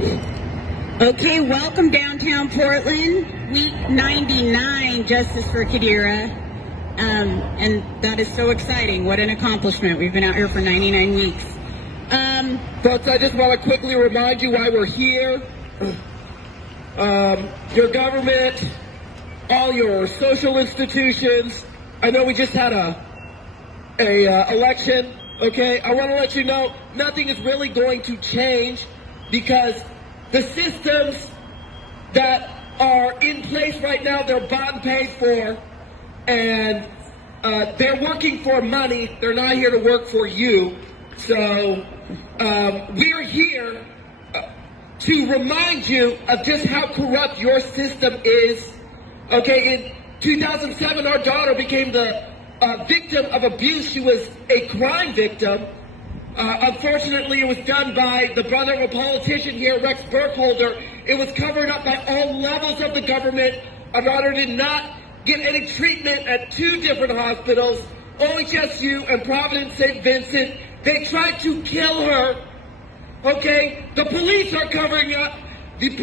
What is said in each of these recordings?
Okay, welcome downtown Portland, week 99, Justice for Qadira. And that is so exciting. What an accomplishment. We've been out here for 99 weeks. Folks, I just want to quickly remind you why we're here. Your government, all your social institutions. I know we just had a election, okay? I want to let you know nothing is really going to change because the systems that are in place right now, they're bought and paid for, and they're working for money. They're not here to work for you. So we're here to remind you of just how corrupt your system is. Okay, in 2007, our daughter became the victim of abuse. She was a crime victim. Unfortunately, it was done by the brother of a politician here, Rex Burkholder. It was covered up by all levels of the government. Our daughter did not get any treatment at 2 different hospitals, OHSU and Providence St. Vincent. They tried to kill her. Okay? The police are covering up. These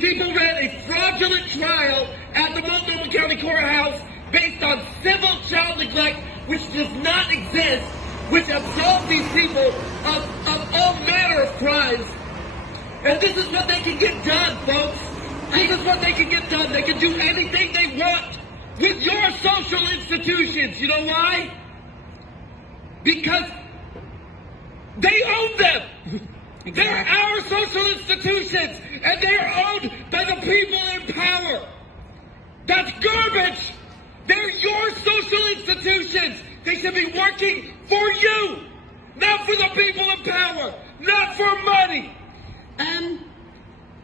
people ran a fraudulent trial at the Multnomah County Courthouse based on civil child neglect, which does not exist, which absolves these people of all manner of crimes. And this is what they can get done, folks. This is what they can get done. They can do anything they want with your social institutions. You know why? Because they own them. They're our social institutions, and they're owned by the people in power. That's garbage. They're your social institutions. They should be working for you, not for the people in power, not for money.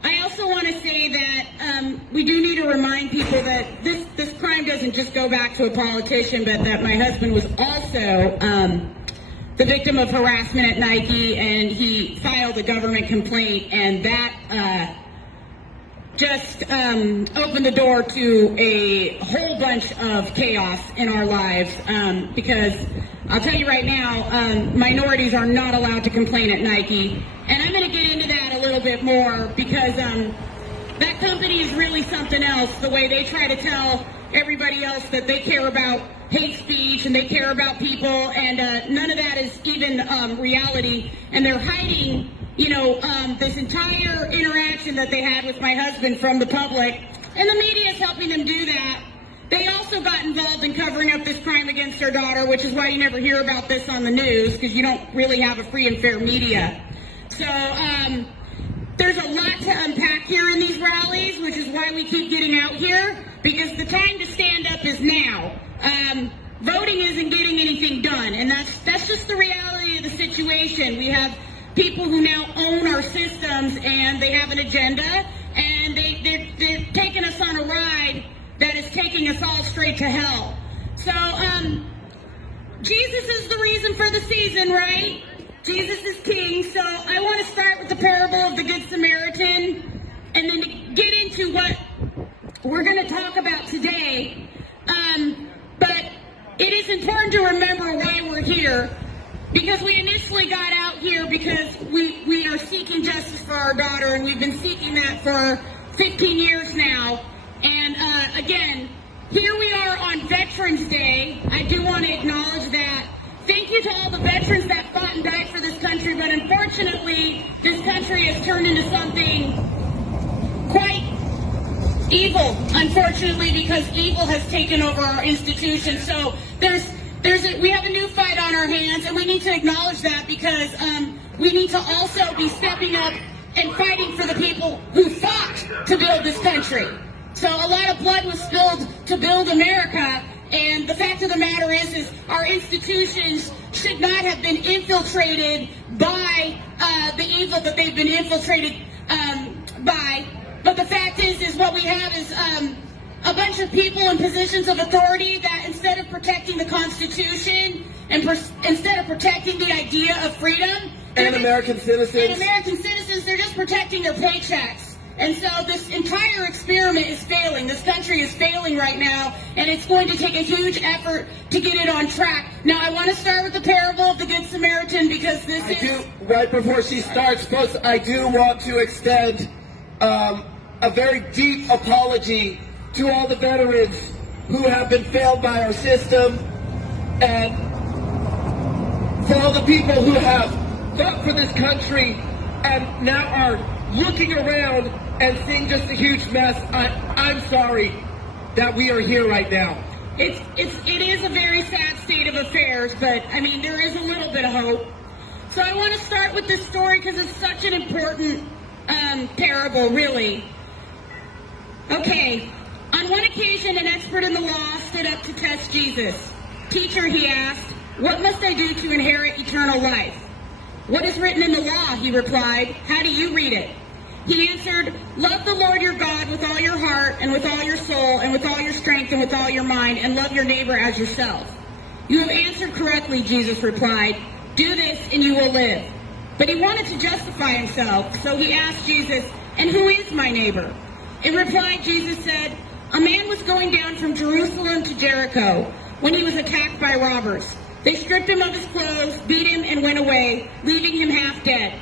I also want to say that we do need to remind people that this crime doesn't just go back to a politician, but that my husband was also the victim of harassment at Nike, and he filed a government complaint, and that just opened the door to a whole bunch of chaos in our lives, because I'll tell you right now, minorities are not allowed to complain at Nike, and I'm going to get into that a little bit more because that company is really something else, the way they try to tell everybody else that they care about hate speech and they care about people, and none of that is even reality, and they're hiding this entire interaction that they had with my husband from the public, and the media is helping them do that. They also got involved in covering up this crime against our daughter, which is why you never hear about this on the news, because you don't really have a free and fair media. So there's a lot to unpack here in these rallies, which is why we keep getting out here, because the time to stand up is now. Voting isn't getting anything done, and that's just the reality of the situation. We have people who now own our systems, and they have an agenda, and they're taking us on a ride that is taking us all straight to hell. So, Jesus is the reason for the season, right? Jesus is king. So I want to start with the parable of the Good Samaritan, and then to get into what we're going to talk about today. But it is important to remember why we're here, because we initially got out here because we are seeking justice for our daughter, and we've been seeking that for 15 years now. And again, here we are on Veterans Day. I do want to acknowledge that. Thank you to all the veterans that fought and died for this country, but unfortunately, this country has turned into something quite evil, unfortunately, because evil has taken over our institutions. So we have a new fight on our hands, and we need to acknowledge that, because we need to also be stepping up and fighting for the people who fought to build this country. So a lot of blood was spilled to build America, and the fact of the matter is our institutions should not have been infiltrated by the evil that they've been infiltrated by. But the fact is what we have is a bunch of people in positions of authority that, instead of protecting the Constitution and instead of protecting the idea of freedom and American citizens, they're just protecting their paychecks. And so this entire experiment is failing. This country is failing right now, and it's going to take a huge effort to get it on track. Now, I want to start with the parable of the Good Samaritan because right before she starts, folks, I do want to extend a very deep apology to all the veterans who have been failed by our system, and for all the people who have fought for this country and now are looking around and seeing just a huge mess. I'm sorry that we are here right now. It is a very sad state of affairs, but I mean, there is a little bit of hope. So I want to start with this story because it's such an important parable, really. Okay, on one occasion, an expert in the law stood up to test Jesus. Teacher, he asked, what must I do to inherit eternal life? What is written in the law, he replied. How do you read it? He answered, love the Lord your God with all your heart and with all your soul and with all your strength and with all your mind, and love your neighbor as yourself. You have answered correctly, Jesus replied. Do this and you will live. But he wanted to justify himself, so he asked Jesus, and who is my neighbor? In reply, Jesus said, a man was going down from Jerusalem to Jericho when he was attacked by robbers. They stripped him of his clothes, beat him, and went away, leaving him half dead.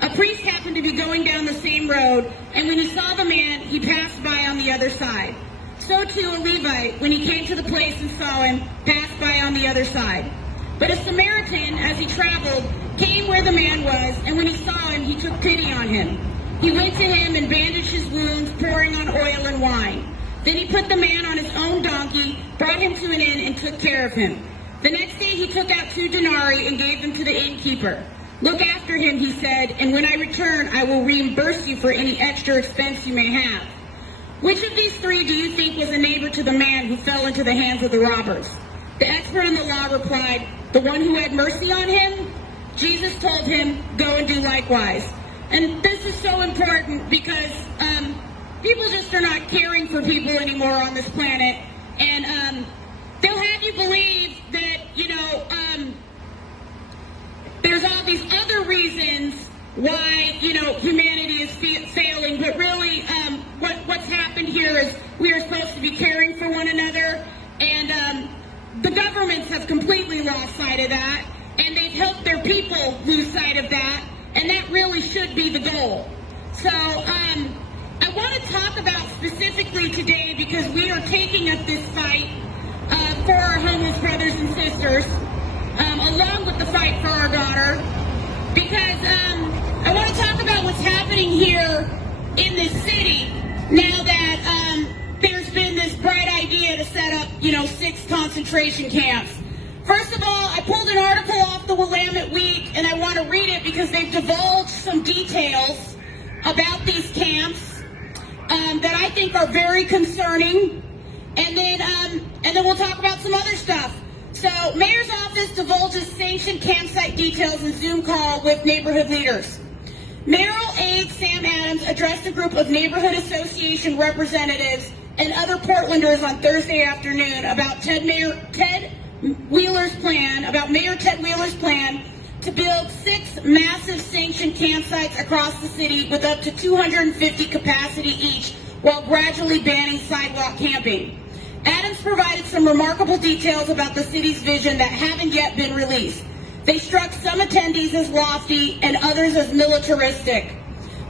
A priest happened to be going down the same road, and when he saw the man, he passed by on the other side. So too a Levite, when he came to the place and saw him, passed by on the other side. But a Samaritan, as he traveled, came where the man was, and when he saw him, he took pity on him. He went to him and bandaged his wounds, pouring on oil and wine. Then he put the man on his own donkey, brought him to an inn, and took care of him. The next day he took out 2 denarii and gave them to the innkeeper. Look after him, he said, and when I return, I will reimburse you for any extra expense you may have. Which of these 3 do you think was a neighbor to the man who fell into the hands of the robbers? The expert in the law replied, the one who had mercy on him? Jesus told him, go and do likewise. And this is so important because people just are not caring for people anymore on this planet. And they'll have you believe that, there's all these other reasons why, humanity is failing. But really, what's happened here is we are supposed to be caring for one another. And the governments have completely lost sight of that. And they've helped their people lose sight of that. And that really should be the goal. So I want to talk about specifically today because we are taking up this fight for our homeless brothers and sisters, along with the fight for our daughter, because I want to talk about what's happening here in this city now that there's been this bright idea to set up, 6 concentration camps. First of all, I pulled an article off the Willamette Week, and I want to read it because they've divulged some details about these camps that I think are very concerning. And then we'll talk about some other stuff. So, Mayor's office divulges sanctioned campsite details in Zoom call with neighborhood leaders. Mayoral aide Sam Adams addressed a group of neighborhood association representatives and other Portlanders on Thursday afternoon about Mayor Ted Wheeler's plan to build 6 massive sanctioned campsites across the city with up to 250 capacity each, while gradually banning sidewalk camping. Adams provided some remarkable details about the city's vision that haven't yet been released. They struck some attendees as lofty and others as militaristic.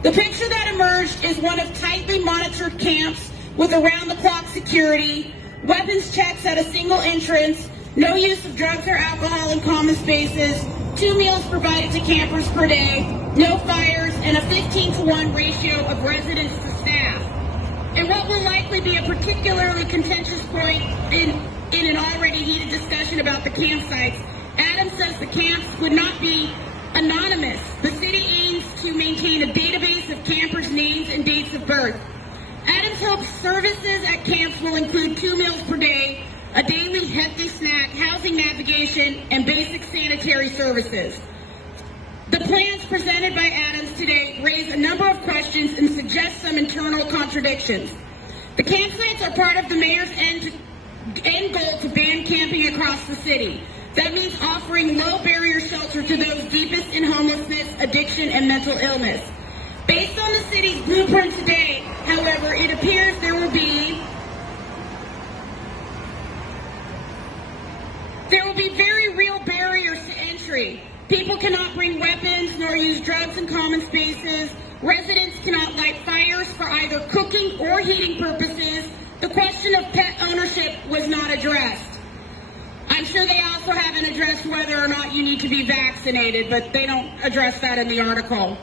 The picture that emerged is one of tightly monitored camps with around-the-clock security, weapons checks at a single entrance, no use of drugs or alcohol in common spaces, 2 meals provided to campers per day, no fires, and a 15-to-1 ratio of residents to staff. And what will likely be a particularly contentious point in an already heated discussion about the campsites, Adams says the camps would not be anonymous. The city aims to maintain a database of campers' names and dates of birth. Adams hopes services at camps will include 2 meals per day, a daily hefty snack, housing navigation, and basic sanitary services. The plans presented by Adams today raise a number of questions and suggest some internal contradictions. The campsites are part of the mayor's end goal to ban camping across the city. That means offering low barrier shelter to those deepest in homelessness, addiction, and mental illness. Based on the city's blueprint today, however, it appears there will be very real barriers to entry. People cannot bring weapons nor use drugs in common spaces. Residents cannot light fires for either cooking or heating purposes. The question of pet ownership was not addressed. I'm sure they also haven't addressed whether or not you need to be vaccinated, but they don't address that in the article.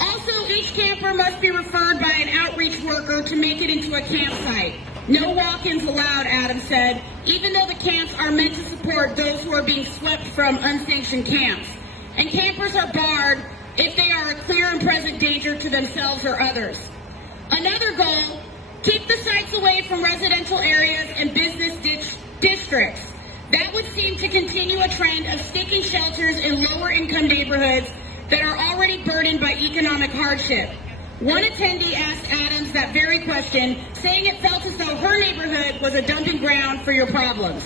Also, each camper must be referred by an outreach worker to make it into a campsite. No walk-ins allowed, Adams said, even though the camps are meant to support those who are being swept from unsanctioned camps. And campers are barred if they are a clear and present danger to themselves or others. Another goal, keep the sites away from residential areas and business districts. That would seem to continue a trend of sticking shelters in lower-income neighborhoods that are already burdened by economic hardship. One attendee asked Adams that very question, saying it felt as though her neighborhood was a dumping ground for your problems.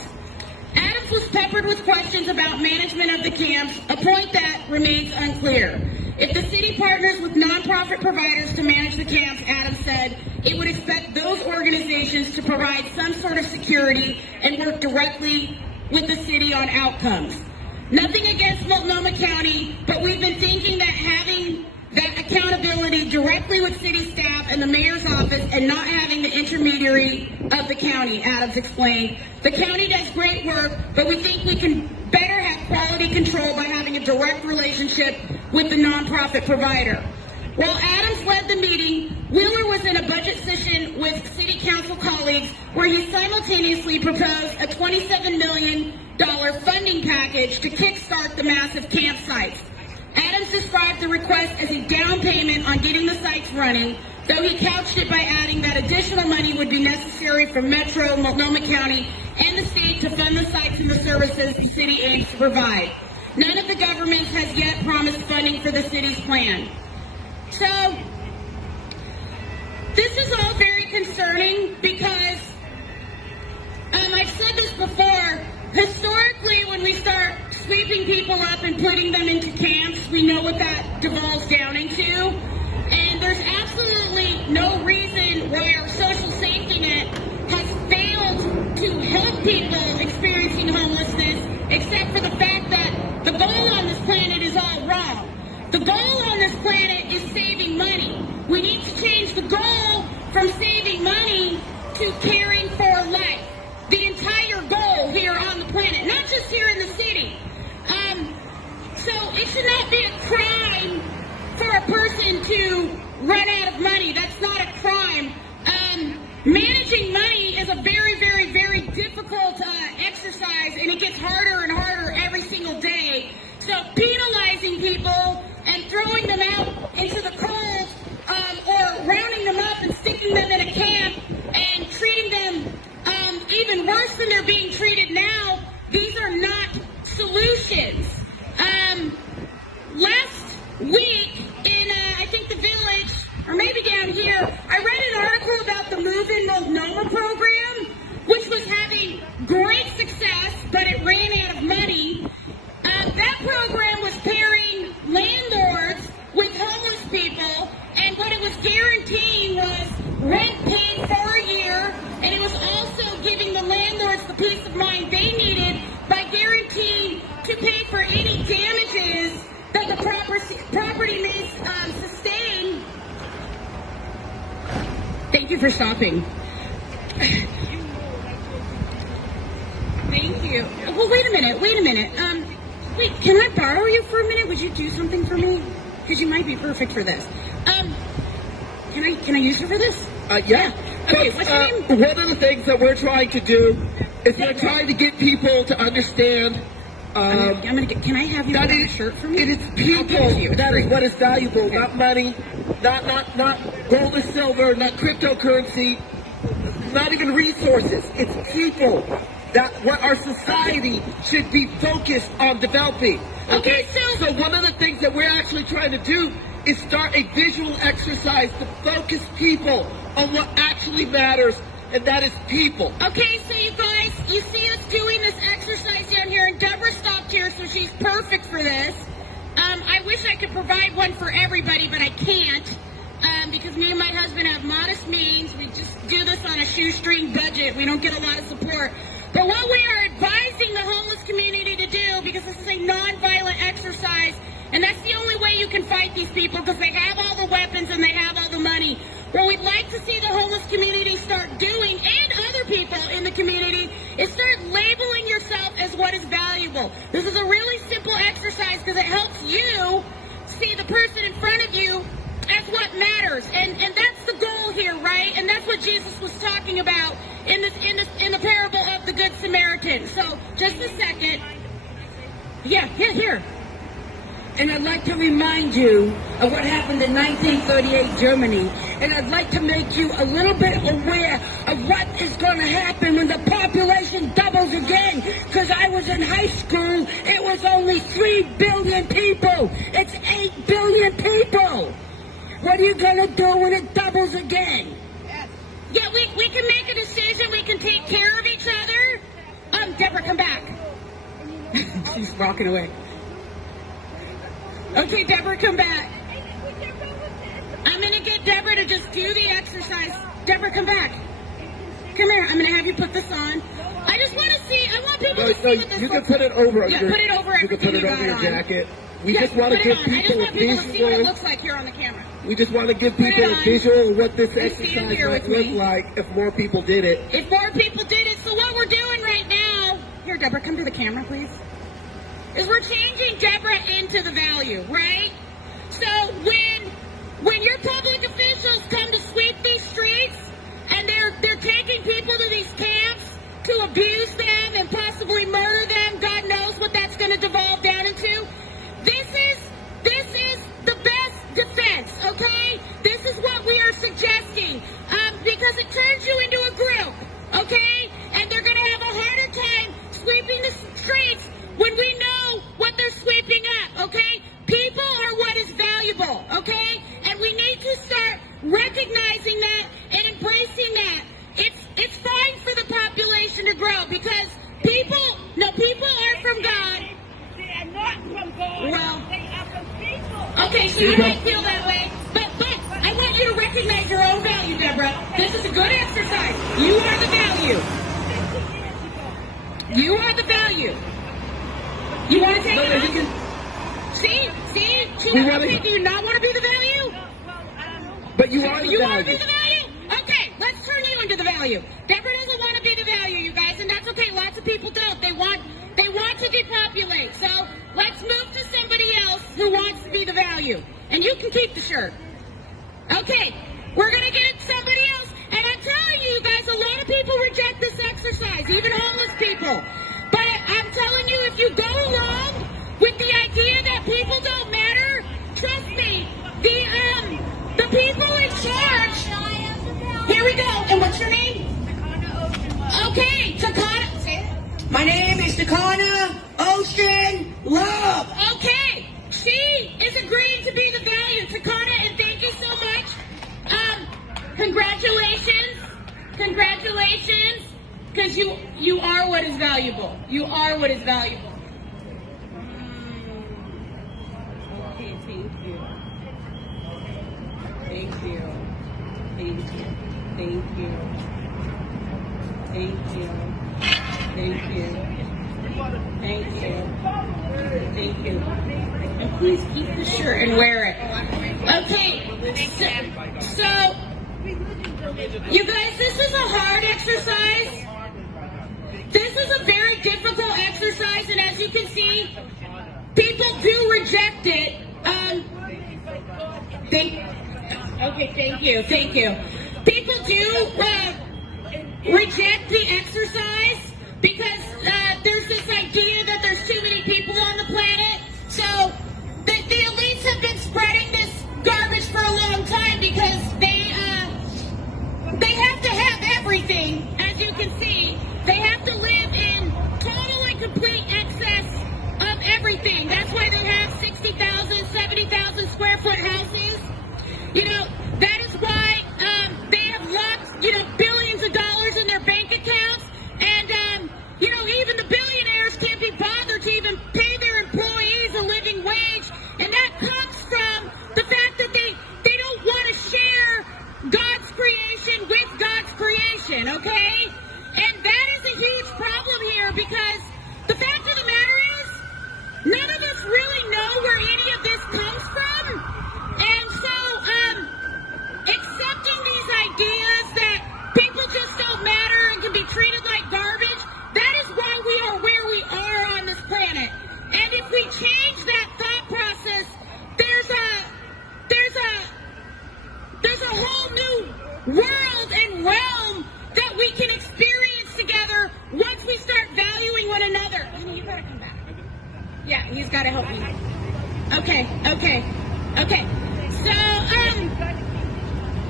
Adams was peppered with questions about management of the camps, a point that remains unclear. If the city partners with nonprofit providers to manage the camps, Adams said, it would expect those organizations to provide some sort of security and work directly with the city on outcomes. Nothing against Multnomah County, but we've been thinking that having that accountability directly with city staff and the mayor's office and not having the intermediary of the county, Adams explained. The county does great work, but we think we can better have quality control by having a direct relationship with the nonprofit provider. While Adams led the meeting, Wheeler was in a budget session with city council colleagues where he simultaneously proposed a $27 million funding package to kickstart the massive campsites. Adams described the request as a down payment on getting the sites running, though he couched it by adding that additional money would be necessary from Metro, Multnomah County, and the state to fund the sites and the services the city aims to provide. None of the governments has yet promised funding for the city's plan. So, this is all very concerning because, I've said this before, historically when we start sweeping people up and putting them into camps, we know what that devolves down into. And there's absolutely no reason why our social safety net has failed to help people experiencing homelessness, except for the fact that the goal on this planet is all wrong. The goal on this planet is saving money. We need to change the goal from saving money to caring for life. The entire goal here on the planet, not just here in the city. So it should not be a crime for a person to run out of money. That's not a crime. Managing money is a very, very, very difficult exercise, and it gets harder and harder every single day. So penalizing people and throwing them out into the cold, or rounding them up and sticking them in a camp and treating them even worse than they're being treated now, these are not solutions. Last week in, I think the village, or maybe down here, I read an article about the Move in Multnomah program, which was having great success, but it ran out of money. That program was pairing landlords with homeless people, and what it was guaranteeing was rent paid for a year, and it was also giving the landlords the peace of mind they needed by guaranteeing to pay for any damages that the property may sustain. Thank you for stopping. Thank you. Well, wait a minute. Wait, can I borrow you for a minute? Would you do something for me? Because you might be perfect for this. Can I use you for this? Yeah. Okay, what's your name? One of the things that we're trying to do is we're trying to get people to understand. Can I have you wear a shirt for me? It is people that is what is valuable, okay. Not money, not gold or silver, not cryptocurrency, not even resources. It's people. That what our society should be focused on developing. Okay, so one of the things that we're actually trying to do is start a visual exercise to focus people on what actually matters, and that is people. Okay, so you guys, you see us doing this exercise down here, and Deborah stopped here, so she's perfect for this. I I wish I could provide one for everybody, but I can't. Because me and my husband have modest means. We just do this on a shoestring budget. We don't get a lot of support. But what we are advising the homeless community to do, because this is a non-violent exercise, and that's the only way you can fight these people, because they have all the weapons and they have all the money. What we'd like to see the homeless community start doing, and other people in the community, is start labeling yourself as what is valuable. This is a really simple exercise because it helps you see the person in front of you as what matters, and that's the goal here, right? And that's what Jesus was talking about in the parable of the Good Samaritan. So, just a second. Yeah, here. And I'd like to remind you of what happened in 1938 Germany. And I'd like to make you a little bit aware of what is going to happen when the population doubles again. Because I was in high school, it was only 3 billion people. It's 8 billion people. What are you going to do when it doubles again? Yeah, we can make a decision. We can take care of each other. Deborah, come back. She's walking away. Okay, Deborah, come back. I'm going to get Deborah to just do the exercise. Deborah, come back. Come here. I'm going to have you put this on. I just want to see. I want people to see what this you can looks put it over. Yeah, put it over You can put it over your jacket. We Yeah, just want to put it give on. I just people a want people to see what it visual. looks like here on the camera. We just want to give Put it people a on. visual of what this You stand exercise here might with look me. like if more people did it. If more people did it, so what we're doing right now, here, Deborah, come to the camera, please, is we're changing Deborah into the value, right? So when your public officials come to sweep these streets and they're taking people to these camps to abuse them and possibly murder them, God knows what that's going to devolve down into. This is the best defense, okay? This is what we are suggesting, because it turns you into a group, okay? And they're going to have a harder time sweeping the streets when we know what they're sweeping up, okay? People are what is valuable, okay? And we need to start recognizing that and embracing that. It's fine for the population to grow because people are from God. They are not from God. Well, They are from people. okay, so you might feel that way, but I want you to recognize your own value, Deborah. This is a good exercise. You are the value. You are the value. You want to take it off? See? Do you not want to be the value? But you are the You want to be value. the value? Okay, let's turn you into the value. Deborah doesn't want to be the value, you guys, and that's okay. Lots of people don't. They want to depopulate. So let's move to somebody else who wants to be the value. And you can keep the shirt. Okay, we're going to get somebody else. And I'm telling you guys, a lot of people reject this exercise, even homeless people. But I'm telling you, if you go along with the idea that people don't matter, trust me, the people in charge. Here we go. And what's your name? Okay, Takana. Say it. My name is Takana Ocean Love. Okay, she is agreeing to be the value. Takana, and thank you so much. Congratulations, because you are what is valuable. You are what is valuable. Okay, thank you. Thank you. Thank you. Thank you. Thank you. Thank you. Thank you. Thank you. And please keep the shirt and wear it. Okay, so you guys, this is a hard exercise. This is a very difficult exercise, and as you can see, people do reject it. Thank you. People do reject the exercise because there's this idea that there's too many people on the planet. So the elites have been spreading this garbage for a long time because they have to have everything, as you can see. They have to live in total and complete excess of everything. That's why they have 60,000, 70,000 square foot houses. You know, that is why they have lots, billions of dollars in their bank accounts. And, even the billionaires can't be bothered to even pay their employees a living wage. And that because the fact of the matter is, none of us really know where any of this comes from. And so, accepting these ideas that people just don't matter and can be treated like garbage, that is why we are where we are on this planet. And if we change that thought process, there's a whole new world and realm that we can experience together once we start valuing one another. Honey, you gotta come back. Yeah, he's gotta help me. Okay. So,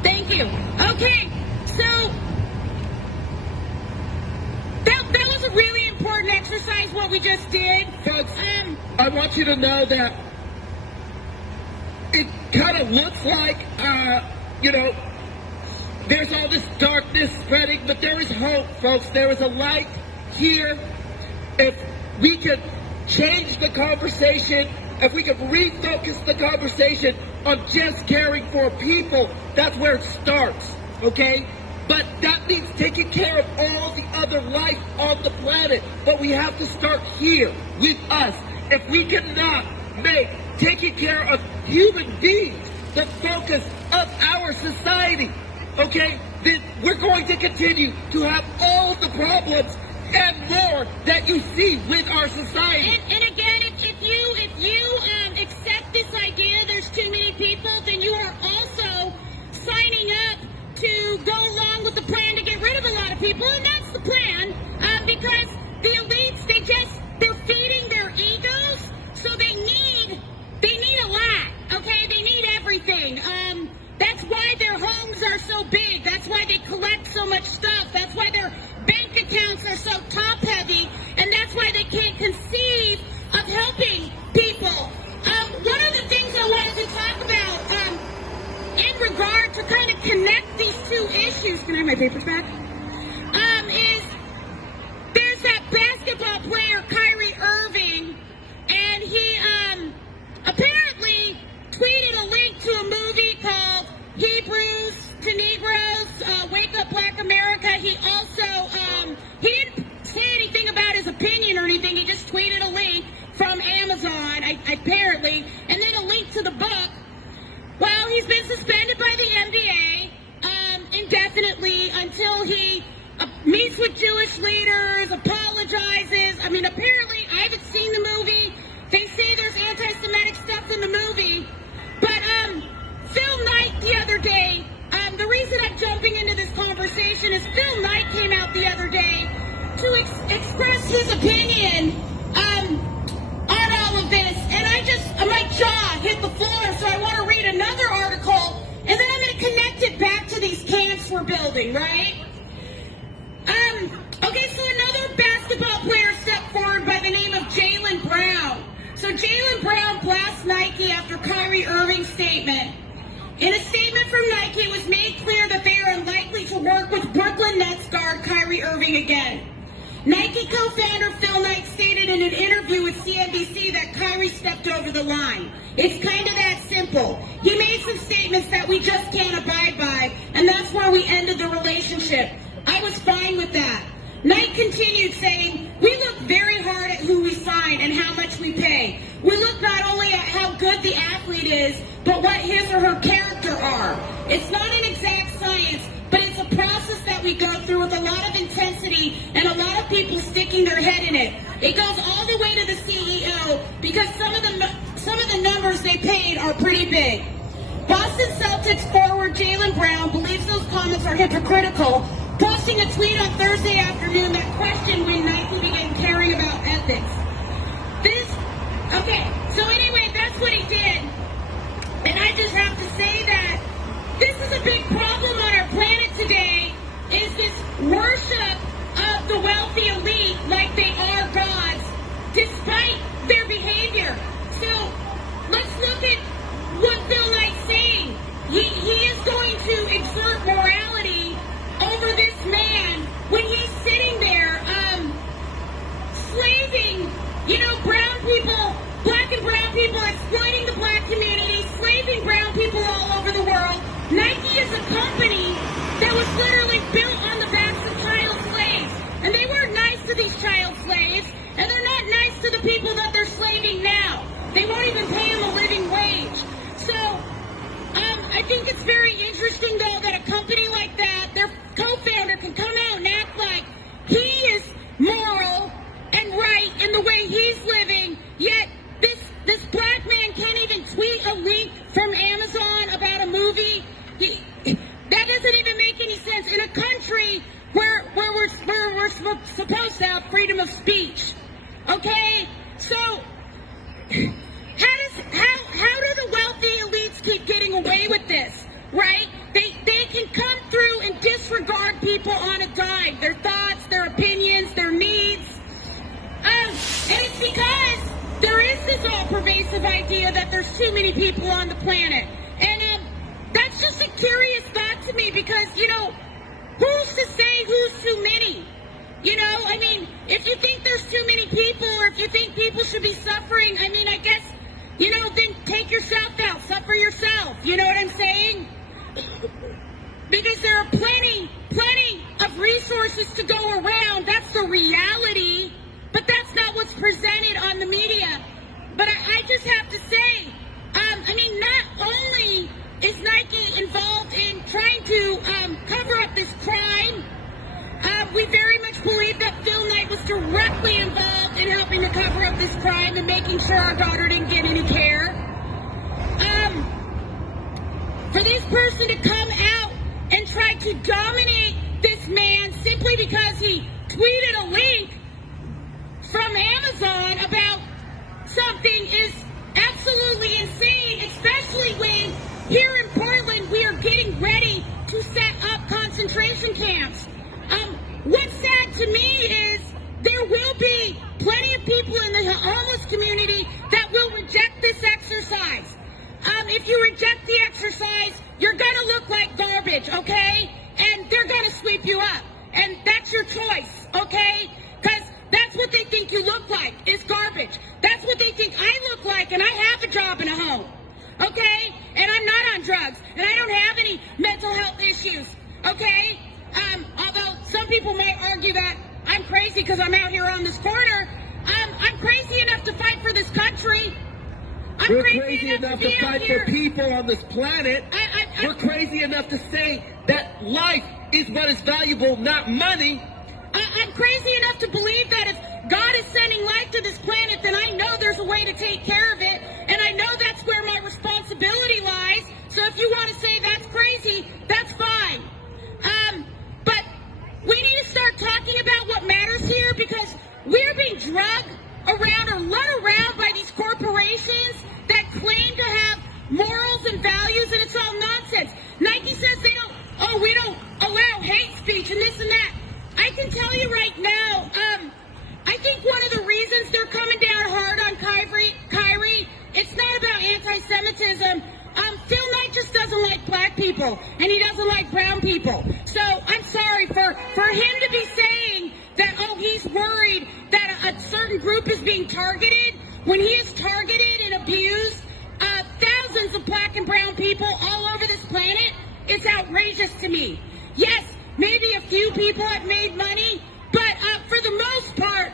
thank you. Okay, so that was a really important exercise, what we just did. Folks, I want you to know that it kind of looks like, there's all this darkness spreading, but there is hope, folks. There is a light here. If we could change the conversation, if we could refocus the conversation on just caring for people, that's where it starts, okay? But that means taking care of all the other life on the planet. But we have to start here with us. If we cannot make taking care of human beings the focus of our society, okay, then we're going to continue to have all the problems and more that you see with our society. And again, if you accept this idea there's too many people, then you are also signing up to go along with the plan to get rid of a lot of people, and that's the plan, because the elites, they're feeding their egos, so they need a lot, okay? They need everything. That's why their homes are so big. That's why they collect so much stuff. That's why their bank accounts are so top-heavy, and that's why they can't conceive of helping people. One of the things I wanted to talk about in regard to kind of connect these two issues, can I have my papers back? Is there's that basketball player, Kyrie Irving, and he apparently tweeted a link to a movie called Hebrews to Negroes, Wake Up Black America. He also, he didn't say anything about his opinion or anything. He just tweeted a link from Amazon, apparently, and then a link to the book. Well, he's been suspended by the NBA indefinitely until he meets with Jewish leaders, apologizes. I mean, apparently, I haven't seen the movie. They say there's anti-Semitic stuff in the movie. But Phil Knight the other day, the reason I'm jumping into this conversation is Phil Knight came out the other day to express his opinion on all of this. And my jaw hit the floor, so I want to read another article, and then I'm going to connect it back to these camps we're building, right? Okay, so another basketball player stepped forward by the name of Jaylen Brown. So Jaylen Brown blasts Nike after Kyrie Irving's statement. In a statement from Nike, it was made clear that they are unlikely to work with Brooklyn Nets guard Kyrie Irving again. Nike co-founder Phil Knight stated in an interview with CNBC that Kyrie stepped over the line. It's kind of that simple. He made some statements that we just can't abide by, and that's where we ended the relationship. I was fine with that. Knight continued saying, we look very hard at who we sign and how much we pay. We look not only at how good the athlete is, but what his or her character are. It's not an exact science, but it's a process that we go through with a lot of intensity and a lot of people sticking their head in it. It goes all the way to the CEO because some of the numbers they paid are pretty big. Boston Celtics forward Jaylen Brown believes those comments are hypocritical, posting a tweet on Thursday afternoon that questioned when Nike began caring about ethics. So anyway, that's what he did. And I just have to say that this is a big problem on our planet today, is this worship of the wealthy elite like they are gods, despite their behavior. So let's look at what Phil Knight's saying. He is going to exert morality over this man when he's sitting there slaving, brown people, black and brown people, exploiting the black community, slaving brown people all over the world. Nike is a company that was literally built on the backs of child slaves. And they weren't nice to these child slaves, and they're not nice to the people that they're slaving now. They won't even pay them a living wage. So, I think it's very interesting, though, that a company like that, their co-founder, can come out and act like he is moral and right in the way he's living, yet this black man can't even tweet a link from Amazon about a movie. That doesn't even make any sense in a country where we're supposed to have freedom of speech. Okay? So, how do the wealthy elites keep getting away with this? Right? They can come through and disregard people on a dime. Their thoughts, their opinions, their needs. And it's because there is this all-pervasive idea that there's too many people on the planet. And that's just a curious thought to me because, who's to say who's too many? I mean, if you think there's too many people or if you think people should be suffering, I mean, I guess, then take yourself out, suffer yourself. You know what I'm saying? Because there are plenty of resources to go around. That's the reality. But that's not what's presented on the media. But I just have to say, not only is Nike involved in trying to cover up this crime, we very much believe that Phil Knight was directly involved in helping to cover up this crime and making sure our daughter didn't get any care. For this person to come out and try to dominate this man simply because he tweeted a link from Amazon about something is absolutely insane, especially when here in Portland we are getting ready to set up concentration camps. What's sad to me is there will be plenty of people in the homeless community that will reject this exercise. If you reject the exercise, you're going to look like garbage, okay? And they're going to sweep you up. And that's your choice, okay? Because that's what they think you look like, is garbage. That's what they think I look like, and I have a job and a home, okay? And I'm not on drugs, and I don't have any mental health issues, okay? Although some people might argue that I'm crazy because I'm out here on this corner. I'm crazy enough to fight for this country. We're crazy enough to fight for people on this planet. We're crazy enough to say that life is what is valuable, not money. I'm crazy enough to believe that if God is sending life to this planet, then I know there's a way to take care of it, and I know that's where my responsibility lies. So if you want to say that's crazy, that's fine. But we need to start talking about what matters here because we're being drugged around or led around by these corporations that claim to have morals and values, and it's all nonsense. Nike says we don't allow hate speech and this and that. I can tell you right now, I think one of the reasons they're coming down hard on Kyrie, it's not about anti-Semitism. Phil Knight just doesn't like black people, and he doesn't like brown people. So I'm sorry for him to be saying that, he's worried that a certain group is being targeted when he has targeted and abused thousands of black and brown people all over this planet. It's outrageous to me. Yes, maybe a few people have made money, but for the most part,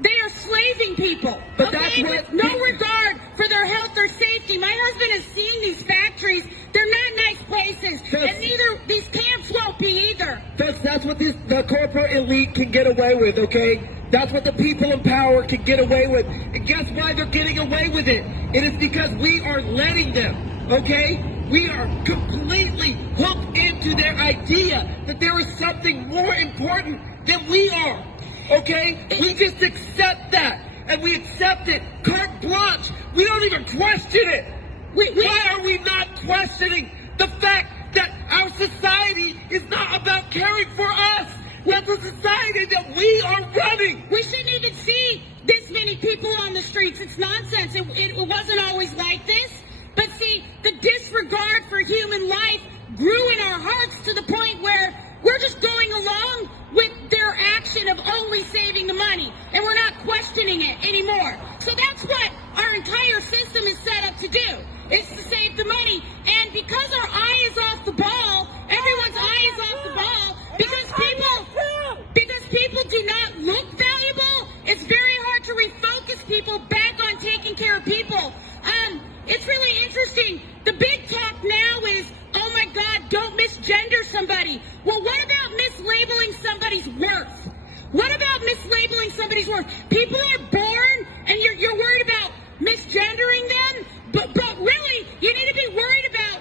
they are slaving people. But that's what with no regard for their health or safety. My husband has seen these factories. They're not nice places, and neither these camps won't be either. That's what the corporate elite can get away with, okay? That's what the people in power can get away with. And guess why they're getting away with it? It is because we are letting them, okay? We are completely hooked into their idea that there is something more important than we are, okay? We just accept that, and we accept it carte blanche. We don't even question it. Why are we not questioning the fact that our society is not about caring for us? That's a society that we are running. We shouldn't even see this many people on the streets. It's nonsense. It wasn't always like this. But see, the disregard for human life grew in our hearts to the point where we're just going along with their action of only saving the money, and we're not questioning it anymore. So that's what our entire system is set up to do, is to save the money. And because our eye is off the ball, everyone's eye is off the ball, because people it's very hard to refocus people back on taking care of people. It's really interesting. The big talk now is, oh my God, don't misgender somebody. Well, what about mislabeling somebody's worth? What about mislabeling somebody's worth? People are born and you're worried about misgendering them, but really, you need to be worried about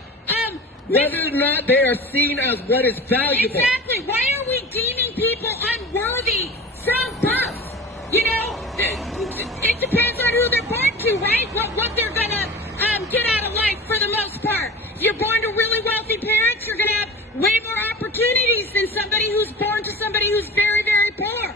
whether or not they are seen as what is valuable. Exactly. Why are we deeming people unworthy from birth? You know, it depends on who they're born to, right? What they're gonna get out of life for the most part. If you're born to really wealthy parents, you're gonna have way more opportunities than somebody who's born to somebody who's very, very poor.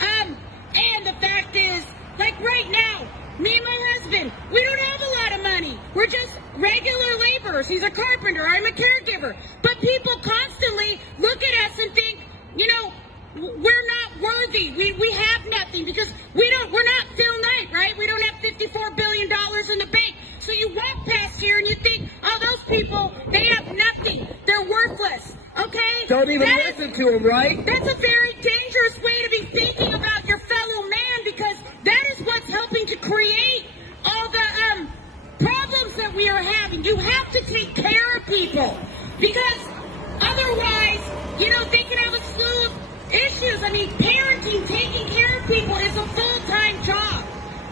And the fact is, like right now, me and my husband, we don't have a lot of money. We're just regular laborers. He's a carpenter. I'm a caregiver. But people constantly look at us and think, you know, we're not worthy. We have nothing because we're not Phil Knight, right? We don't have $54 billion in the bank. So you walk past here and you think, oh, those people, they have nothing. They're worthless. Okay? Don't even listen to them, right? That's a very dangerous way to be thinking about your fellow man because that is what's helping to create all the problems that we are having. You have to take care of people because otherwise, you know, they can have a slew of issues. I mean, parenting, taking care of people is a full-time job.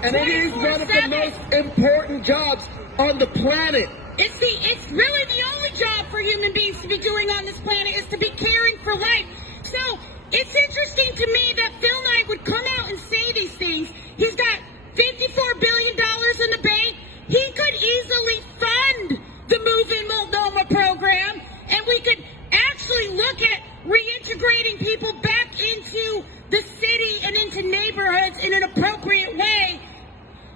And it is one of the most important jobs on the planet. It's really the only job for human beings to be doing on this planet is to be caring for life. So it's interesting to me that Phil Knight would come out and say these things. He's got $54 billion in the bank. He could easily fund the Move in Moldova program, and we could actually look at reintegrating people back into the city and into neighborhoods in an appropriate way.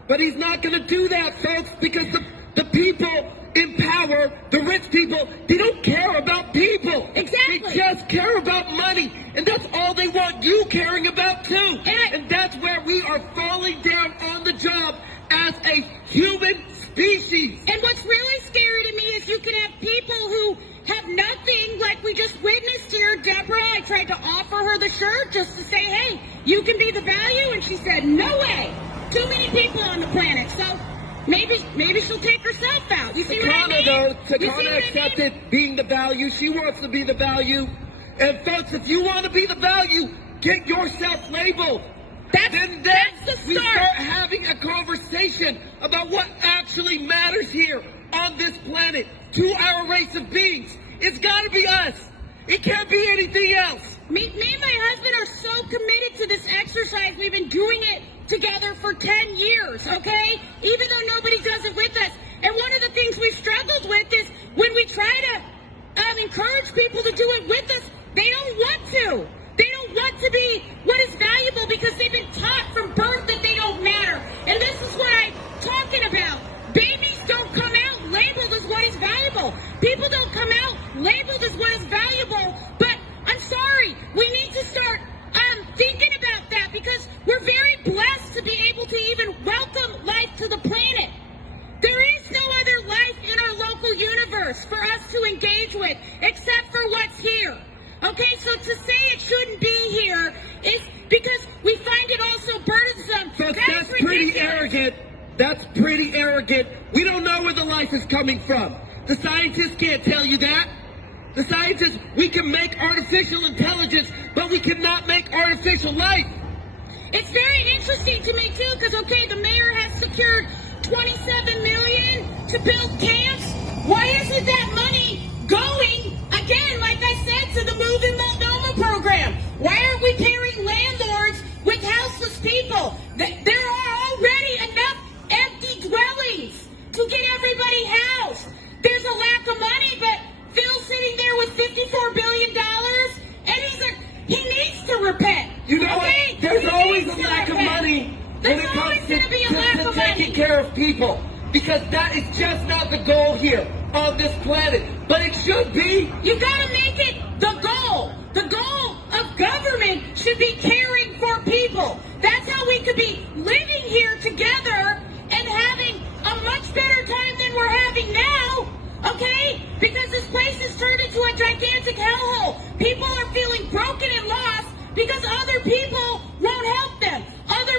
But he's not going to do that, folks, because the people in power, the rich people, they don't care about people. Exactly. They just care about money. And that's all they want you caring about, too. And that's where we are falling down on the job as a human species. And what's really scary to me is you can have people who have nothing, like we just witnessed here. Deborah, I tried to offer her the shirt just to say, hey, you can be the value. And she said, no way. Too many people on the planet. So maybe she'll take herself out. You see what I mean? Takana accepted being the value. She wants to be the value. And folks, if you want to be the value, get yourself labeled. That's the we start. start having a conversation about what actually matters here on this planet to our race of beings. It's got to be us. It can't be anything else. Me and my husband are so committed to this exercise. We've been doing it together for 10 years, okay? Even though nobody does it with us. And one of the things we've struggled with is when we try to encourage people to do it with us, they don't want to. They don't want to be what is valuable because they've been taught from birth that they don't matter. And this is what I'm talking about. Babies don't come out labeled as what is valuable. People don't come out labeled as what is valuable. But I'm sorry, we need to start thinking about that because we're very blessed to be able to even welcome life to the planet. There is no other life in our local universe for us to engage with except for what's here. Okay, so to say it shouldn't be here is because we find it also burdensome. Folks, that's pretty arrogant. That's pretty arrogant. We don't know where the life is coming from. The scientists can't tell you that. The scientists, we can make artificial intelligence, but we cannot make artificial life. It's very interesting to me, too, because, okay, the mayor has secured $27 million to build camps. Why isn't that money going, again, like I said, to the Move in Moldova program? Why aren't we pairing landlords with houseless people? There are already enough empty dwellings to get everybody housed. There's a lack of money, but Phil's sitting there with $54 billion, and he needs to repent. You know what? There's always a lack of money when it comes to taking care of people. Because that is just not the goal here on this planet. But it should be. You gotta make it the goal. The goal of government should be caring for people. That's how we could be living here together and having a much better time than we're having now. Okay? Because this place has turned into a gigantic hellhole. People are feeling broken and lost because other people won't help them. Other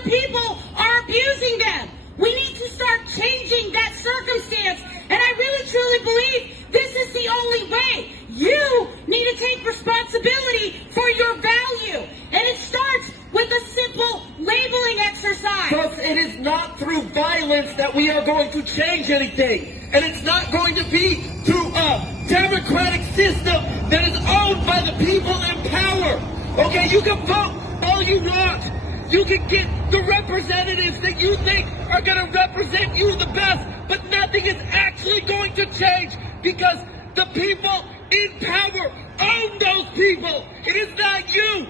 not through violence that we are going to change anything. And it's not going to be through a democratic system that is owned by the people in power. Okay, you can vote all you want. You can get the representatives that you think are going to represent you the best, but nothing is actually going to change because the people in power own those people. It is not you.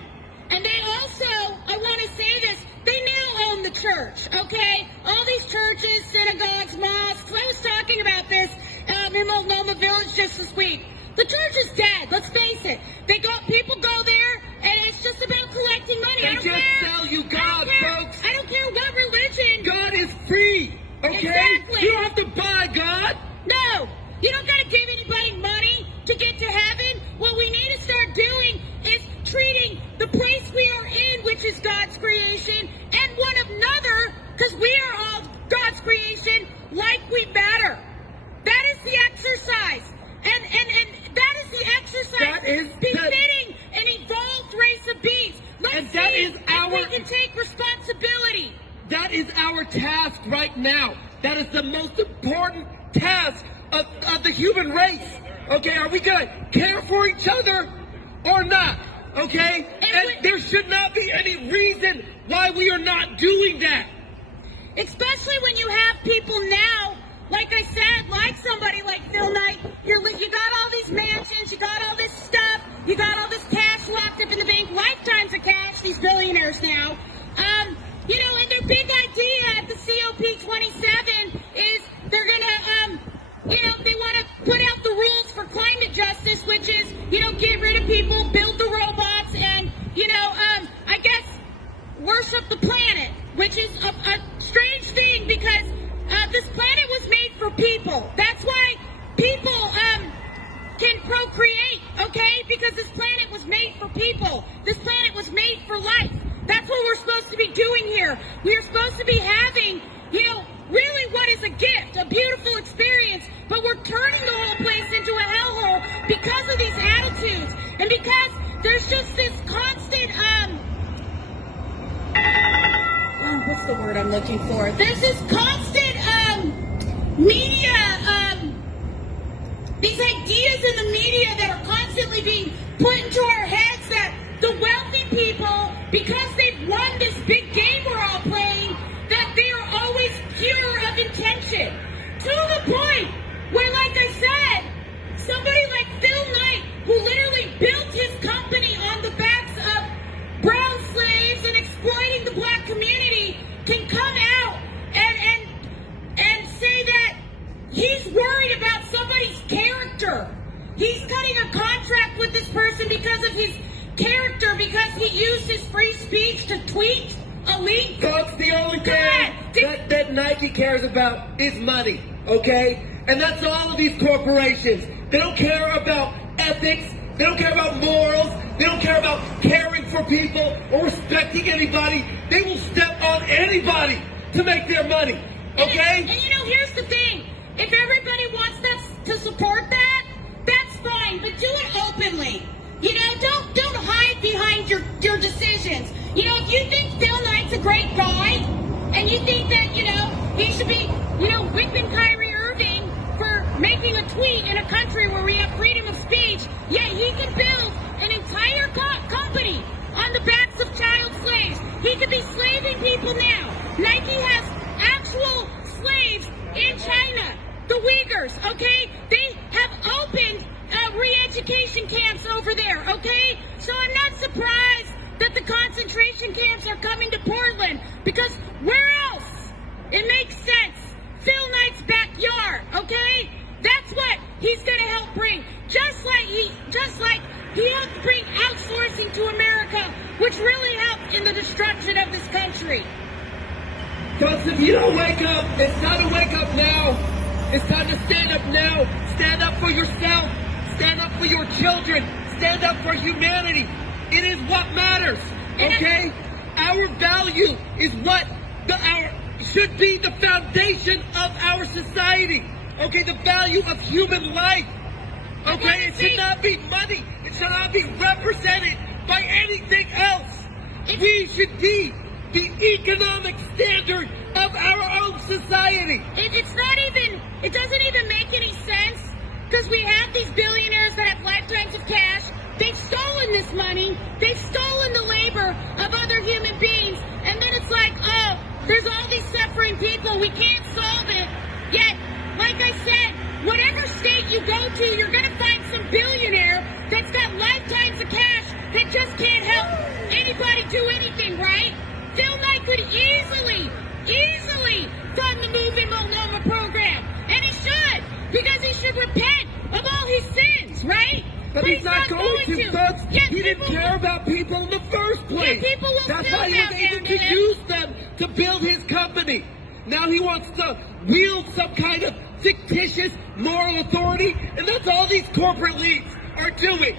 And they also, I want to say this, they now own the church, okay? All these churches, synagogues, mosques. I was talking about this in Multnomah Village just this week. The church is dead, let's face it. People go there, and it's just about collecting money. They just sell you God, folks. I don't care what religion. God is free, okay? Exactly. You don't have to buy God. No, you don't got to give anybody money to get to heaven. What we need to start doing is treating the place we are in, which is God's creation, and one another, because we are all God's creation, like we matter. That is the exercise. And that is the exercise That is befitting an evolved race of beings. Let's see if we can take responsibility. That is our task right now. That is the most important task of the human race. Okay, are we going to care for each other or not? Okay? And there should not be any reason why we are not doing that. Especially when you have people now, like I said, like somebody like Phil Knight, you got all these mansions, you got all this stuff, you got all this cash locked up in the bank, lifetimes of cash, these billionaires now. And their big idea at the COP27 is they're gonna, they want to put out the rules for climate justice, which is, get rid of people, build the robots, and, I guess, worship the planet, which is a strange thing because this planet was made for people. That's why people can procreate, okay? Because this planet was made for people. This planet was made for life. That's what we're supposed to be doing here. We are supposed to be having, really what is a gift, a beautiful experience, but we're turning the whole place into a hellhole because of these attitudes and because there's just this constant, what's the word I'm looking for? There's this constant, media, these ideas in the media that are constantly being put into our heads that the wealthy people, because they've won this big game we're all playing, that they are always pure of intention. To the point where, like I said, somebody like Phil Knight, who literally built his company on the backs of brown slaves and exploiting the black community, can come out and say that he's worried about somebody's character. He's cutting a contract with this person because of his character, because he used his free speech to tweet a link. Folks, the only thing that Nike cares about is money, okay? And that's all of these corporations. They don't care about ethics. They don't care about morals. They don't care about caring for people or respecting anybody. They will step on anybody to make their money, okay? And here's the thing. If everybody wants us to support that, that's fine, but do it openly. Don't hide behind your decisions. If you think Phil Knight's a great guy, and you think that, he should be, whipping Kyrie Irving for making a tweet in a country where we have freedom of speech, yet he can build an entire company on the backs of child slaves. He could be slaving people now. Nike has actual slaves in China, the Uyghurs, okay? They have opened re-education camps over there, okay? So I'm not surprised that the concentration camps are coming to Portland, because where else? It makes sense. Phil Knight's backyard, okay? That's what he's going to help bring. Just like he helped bring outsourcing to America, which really helped in the destruction of this country. Folks, if you don't wake up, it's time to wake up now. It's time to stand up now. Stand up for yourself. Stand up for your children. Stand up for humanity. It is what matters, okay? Our value is what should be the foundation of our society, okay? The value of human life, okay? It should not be money. It should not be represented by anything else. We should be the economic standard of our own society. It doesn't even make any sense because we have these billionaires that have lifetimes of cash. They've stolen this money. They've stolen the labor of other human beings. And then it's like, oh, there's all these suffering people. We can't solve it. Yet, like I said, whatever state you go to, you're going to find some billionaire that's got lifetimes of cash that just can't help anybody do anything, right? Phil Knight could easily fund the Move in Multnomah program. And he should, because he should repent of all his sins, right? But he's not going to, folks. Yet He didn't care about people in the first place. Yet people will That's still why he was bow able down to to him. use them to build his company. Now he wants to wield some kind of fictitious moral authority, and that's all these corporate leads are doing.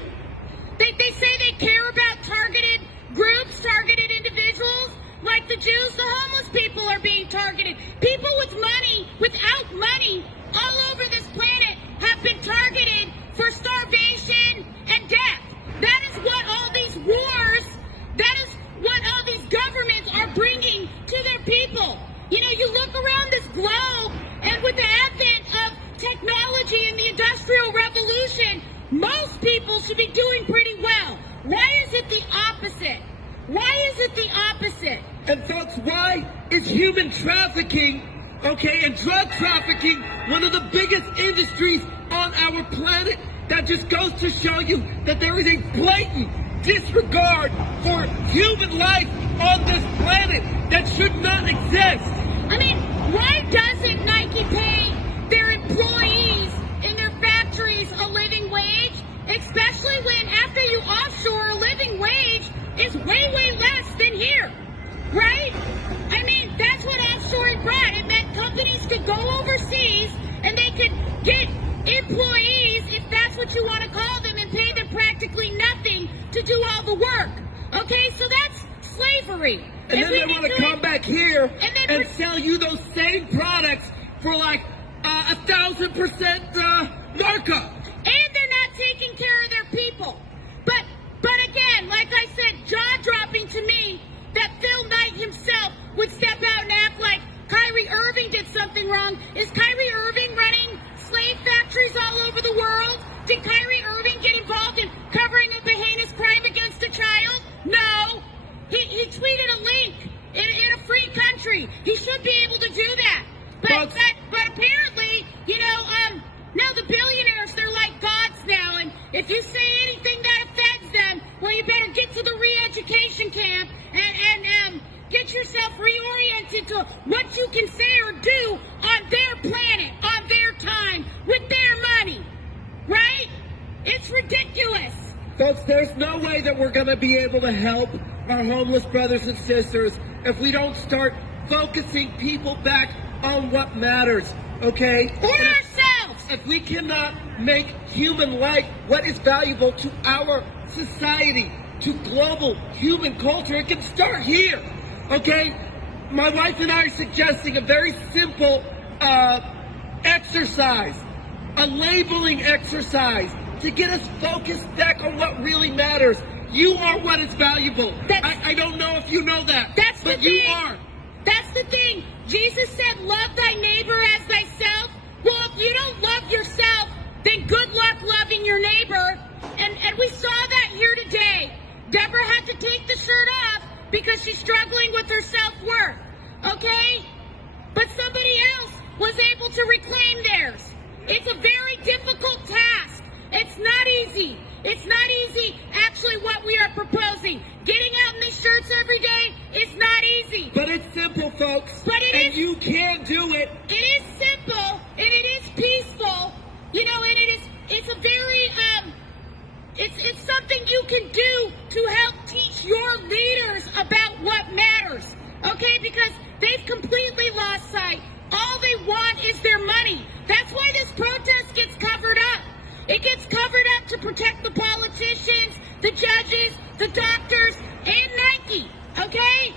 They say they care about targeted groups, targeted individuals, like the Jews. The homeless people are being targeted. People with money, without money, all over this planet have been targeted for starvation and death. That is what all these wars, that is what all these governments are bringing to their people. You know, you look around this globe, and with the advent of technology and the Industrial Revolution, most people should be doing pretty well. Why is it the opposite? Why is it the opposite? And folks, why is human trafficking, and drug trafficking one of the biggest industries on our planet? That just goes to show you that there is a blatant disregard for human life on this planet that should not exist. I mean, why doesn't Nike pay their employees in their factories a living wage? Especially when after you offshore, a living wage is way less than here, right? I mean, that's what offshoring brought. It meant companies could go overseas and they could get employees, if that's what you want to call them, and pay them practically nothing to do all the work. Okay, so that's slavery. And then they want to come back here and then sell you those same products for like 1,000% markup. And they're not taking care of their people. But again, like I said, jaw-dropping to me that Phil Knight himself would step out and act like Kyrie Irving did something wrong. Is Kyrie Irving running slave factories all over the world? Did Kyrie Irving get involved in covering up a heinous crime against a child? No. He tweeted a link in a free country. He should be able to do that. But apparently, now the billionaires, they're like gods now. And if you say anything that offends them, well, you better get to the re-education camp and get yourself reoriented to what you can say or do on their planet, on their time, with their money. Right? It's ridiculous. Folks, there's no way that we're going to be able to help our homeless brothers and sisters if we don't start focusing people back on what matters, okay? Or ourselves. If we cannot make human life what is valuable to our society, to global human culture, it can start here, okay? My wife and I are suggesting a very simple exercise, a labeling exercise to get us focused back on what really matters. You are what is valuable. I don't know if you know that, but you are. That's the thing. Jesus said, love thy neighbor as thyself. Well, if you don't love yourself, then good luck loving your neighbor. And we saw that here today. Deborah had to take the shirt off because she's struggling with her self-worth. Okay? But somebody else was able to reclaim theirs. It's a very difficult task. It's not easy. It's not easy, actually, what we are proposing. Getting out in these shirts every day is not easy. But it's simple, folks. But and you can do it. It is simple, and it is peaceful, and it's a very, it's something you can do to help teach your leaders about what matters, okay? Because they've completely lost sight. All they want is their money. That's why this protest gets covered up. It gets covered up to protect the politicians, the judges, the doctors, and Nike, okay?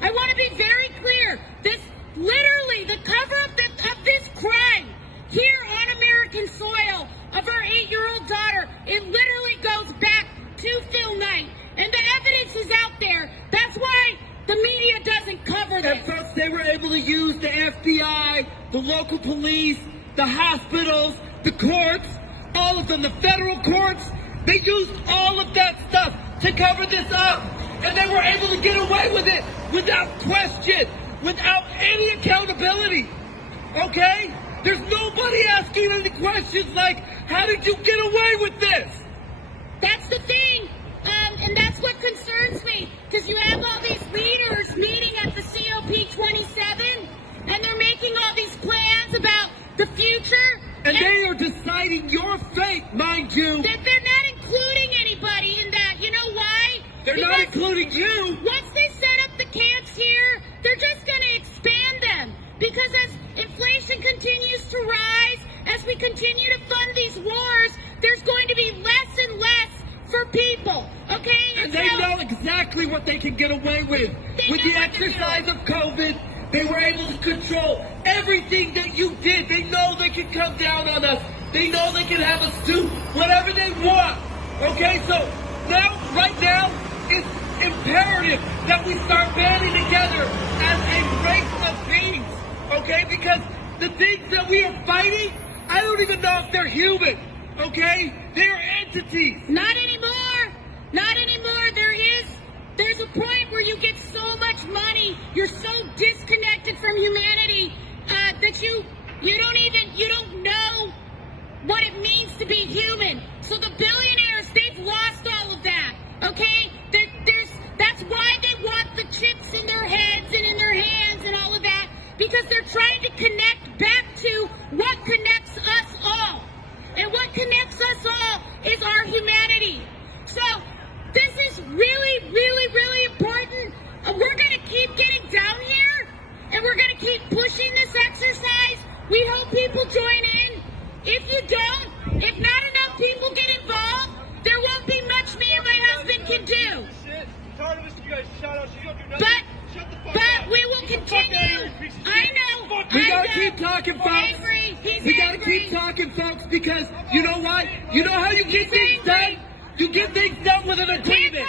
I want to be very clear. This, literally, the cover-up of this crime here on American soil of our 8-year-old daughter, it literally goes back to Phil Knight. And the evidence is out there. That's why the media does they were able to use the FBI, the local police, the hospitals, the courts, all of them, the federal courts. They used all of that stuff to cover this up. And they were able to get away with it without question, without any accountability. Okay? There's nobody asking any questions like, how did you get away with this? That's the thing. And that's what concerns me. Because you have all these leaders meeting at the COP27, and they're making all these plans about the future. And they are deciding your fate, mind you. That they're not including anybody in that. You know why? They're not including you. Once they set up the camps here, they're just going to expand them. Because as inflation continues to rise, as we continue to fund these wars, there's going to be less and less for people, okay? And they know exactly what they can get away with. With the exercise of COVID, they were able to control everything that you did. They know they can come down on us. They know they can have us do whatever they want. Okay, so now, right now, it's imperative that we start banding together as a race of beings. Okay, because the things that we are fighting, I don't even know if they're human. Okay, they're entities. Not anymore. Not anymore. There's a point where you get so much money, you're so disconnected from humanity that you don't know what it means to be human. So the billionaires, they've lost all of that. Okay, that's why they want the chips in their heads and in their hands and all of that, because they're trying to connect back to what connects us all. And what connects us all is our humanity. So this is really, really, really important. We're going to keep getting down here, and we're going to keep pushing this exercise. We hope people join in. If you don't, if not enough people get involved, there won't be much me and my husband can do. But we will continue. I know. We gotta keep talking, folks. We gotta keep talking, folks, because you know what? You know how you get things done? You get things done with an agreement.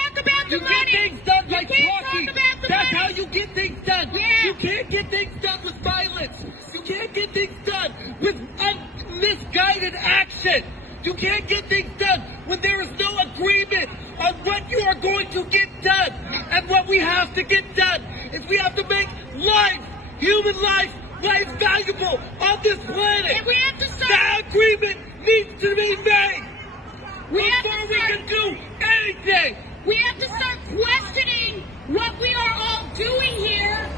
You get things done by talking. That's how you get things done. You can't get things done with violence. You can't get things done with misguided action. You can't get things done when there is no agreement on what you are going to get done. And what we have to get done is we have to make life, human life valuable on this planet. And we have to start. That agreement needs to be made before we can do anything. We have to start questioning what we are all doing here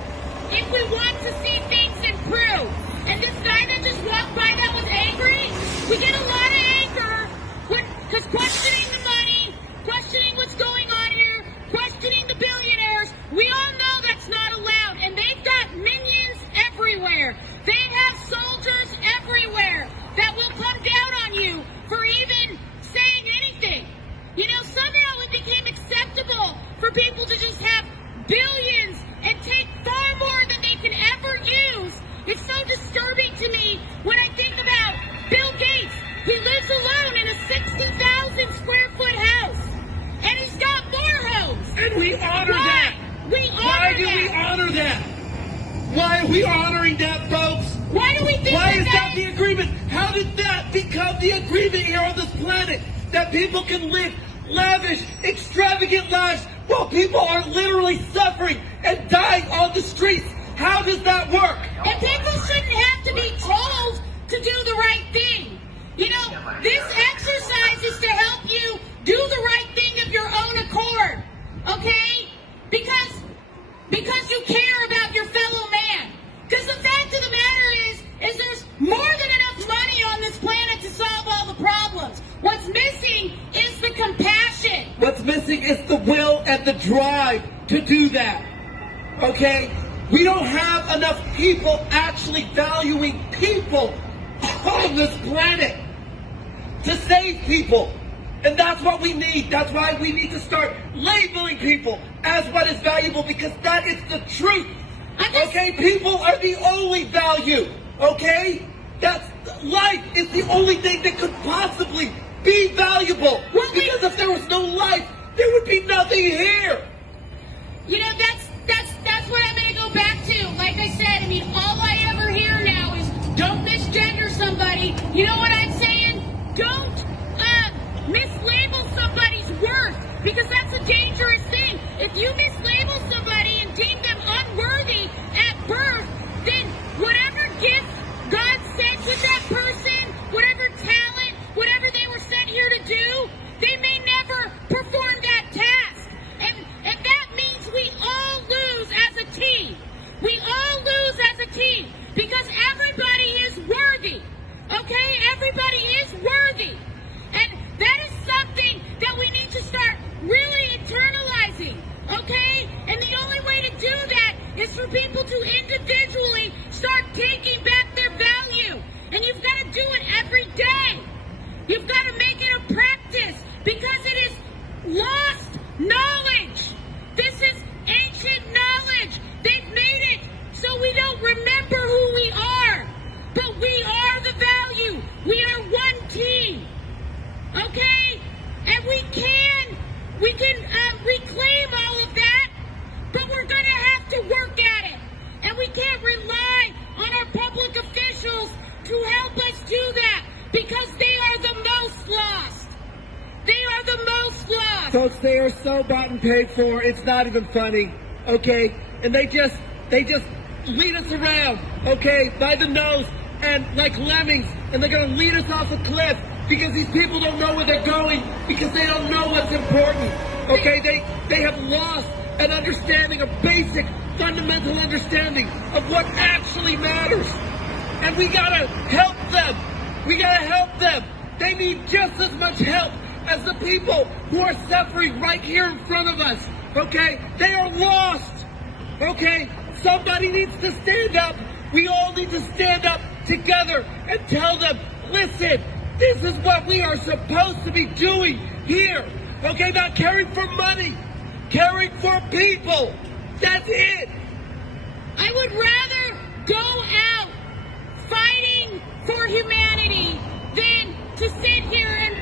if we want to see things improve. And this guy that just walked by that was angry, we get a lot of anger because questioning the money, questioning what's going on here, questioning the billionaires, we all know that's not allowed. And they've got minions everywhere. They have soldiers everywhere that will come down on you for even saying anything. You know, somehow it became acceptable for people to just have billions and take far more than they can ever use. It's so disturbing to me when I think about Bill Gates. He lives alone in a 60,000 square foot house. And he's got more homes. And we honor Why? that. Why do we honor that? Why are we honoring that, folks? Why do we think Why is that the agreement? How did that become the agreement here on this planet? That people can live lavish, extravagant lives while people are literally suffering and dying on the streets. How does that work? And people shouldn't have to be told to do the right thing. You know, this exercise is to help you do the right thing of your own accord. Okay? Because you care about your fellow man. Because the fact of the matter is there's more than enough money on this planet to solve all the problems. What's missing is the compassion. What's missing is the will and the drive to do that. Okay? We don't have enough people actually valuing people on this planet to save people. And that's what we need. That's why we need to start labeling people as what is valuable, because that is the truth. Okay? People are the only value. Okay? That's life is the only thing that could possibly be valuable. Because if there was no life, there would be nothing here. You know, that's what I'm going to go back to. Like I You know what I'm saying? Don't mislabel somebody's worth, because that's a dangerous thing. If you mislabel somebody and deem them unworthy at birth, then whatever gift God sent with that person, whatever talent, whatever they were sent here to do, they may never perform that task. And that means we all lose as a team. We all lose as a team because everybody is worthy. Okay? Everybody is worthy. And that is something that we need to start really internalizing. Okay? And the only way to do that is for people to individually start taking back their value. And you've got to do it every day. You've got to make it a practice because it is lost knowledge. This is ancient knowledge. They've made it so we don't remember who we are. But we are the value. We are one team. Okay? And we can reclaim all of that, but we're going to have to work at it. And we can't rely on our public officials to help us do that because they are the most lost. They are the most lost. Folks, they are so bought and paid for, it's not even funny, okay? And they just lead us around, okay, by the nose and like lemmings, and they're going to lead us off a cliff because these people don't know where they're going because they don't know what's important, okay? They have lost an understanding, a basic, fundamental understanding of what actually matters. And we got to help them. We got to help them. They need just as much help as the people who are suffering right here in front of us, okay? They are lost, okay? Somebody needs to stand up. We all need to stand up together and tell them, listen, this is what we are supposed to be doing here, okay? Not caring for money, caring for people. That's it. I would rather go out fighting for humanity than to sit here and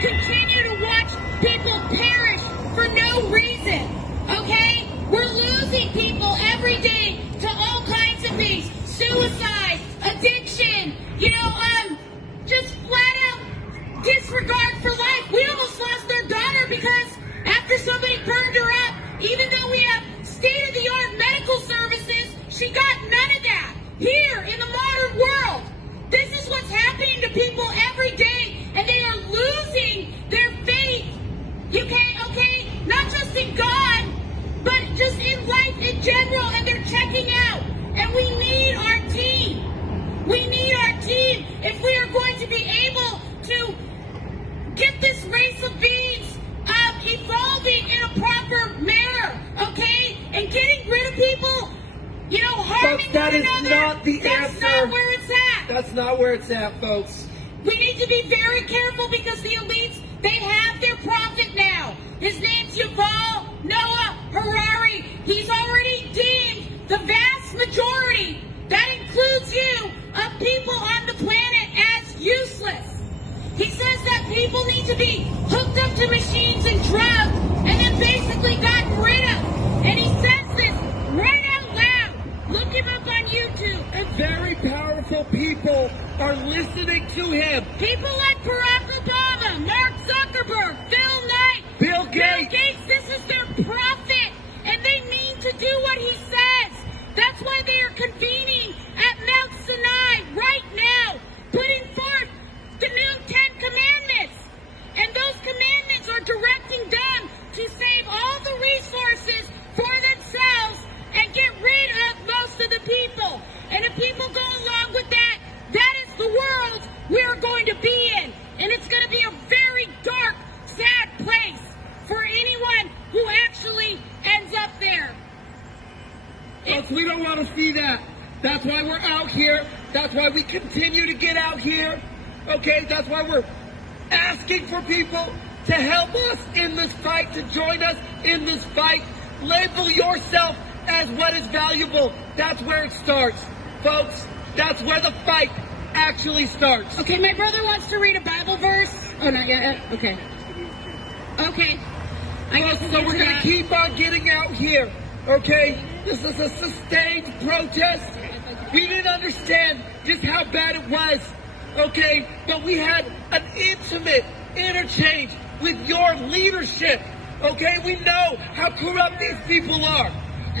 continue to watch people perish for no reason, okay? We're losing people every day to all kinds of things. Suicide, addiction, just flat out disregard for life. We almost lost our daughter because after somebody burned her up, even though we have state-of-the-art medical services, she got none of that here in the modern world. This is what's happening to people every day, and they are losing their faith. Okay? Not just in God, but just in life in general, and they're checking out. And we need our team. We need our team if we are going to be able to get this race of beings evolving in a proper manner, okay? And getting rid of people, harming Folks, that one is another. not the That's answer. not where it's at. That's not where it's at, folks. We need to be very careful because the elites, they have their prophet now. His name's Yuval Noah Harari. He's already deemed the vast majority, that includes you, of people on the planet as useless. He says that people need to be hooked up to machines and drugged and then basically gotten rid of. And he says this right out loud. Look him up on YouTube. And very powerful people are listening to him. People like Barack Obama, Mark Zuckerberg, Phil Knight, Bill Gates. This is their prophet, and they mean to do what he says. That's why they are convening at Mount Sinai right now, putting forth the new 10 commandments. And those commandments are directing them to save all the resources for themselves and get rid of most of the people. And if people go along with that, that is the world we're going to be in. And it's going to be a very dark, sad place for anyone who actually ends up there. Folks, we don't want to see that. That's why we're out here. That's why we continue to get out here. Okay, that's why we're asking for people to help us in this fight, to join us in this fight. Label yourself as what is valuable. That's where it starts. Folks, that's where the fight actually starts. Okay, my brother wants to read a Bible verse. Oh, not yet. Okay. Okay. So we're going to keep on getting out here, okay? This is a sustained protest. We didn't understand just how bad it was okay? But we had an intimate interchange with your leadership, okay? We know how corrupt these people are.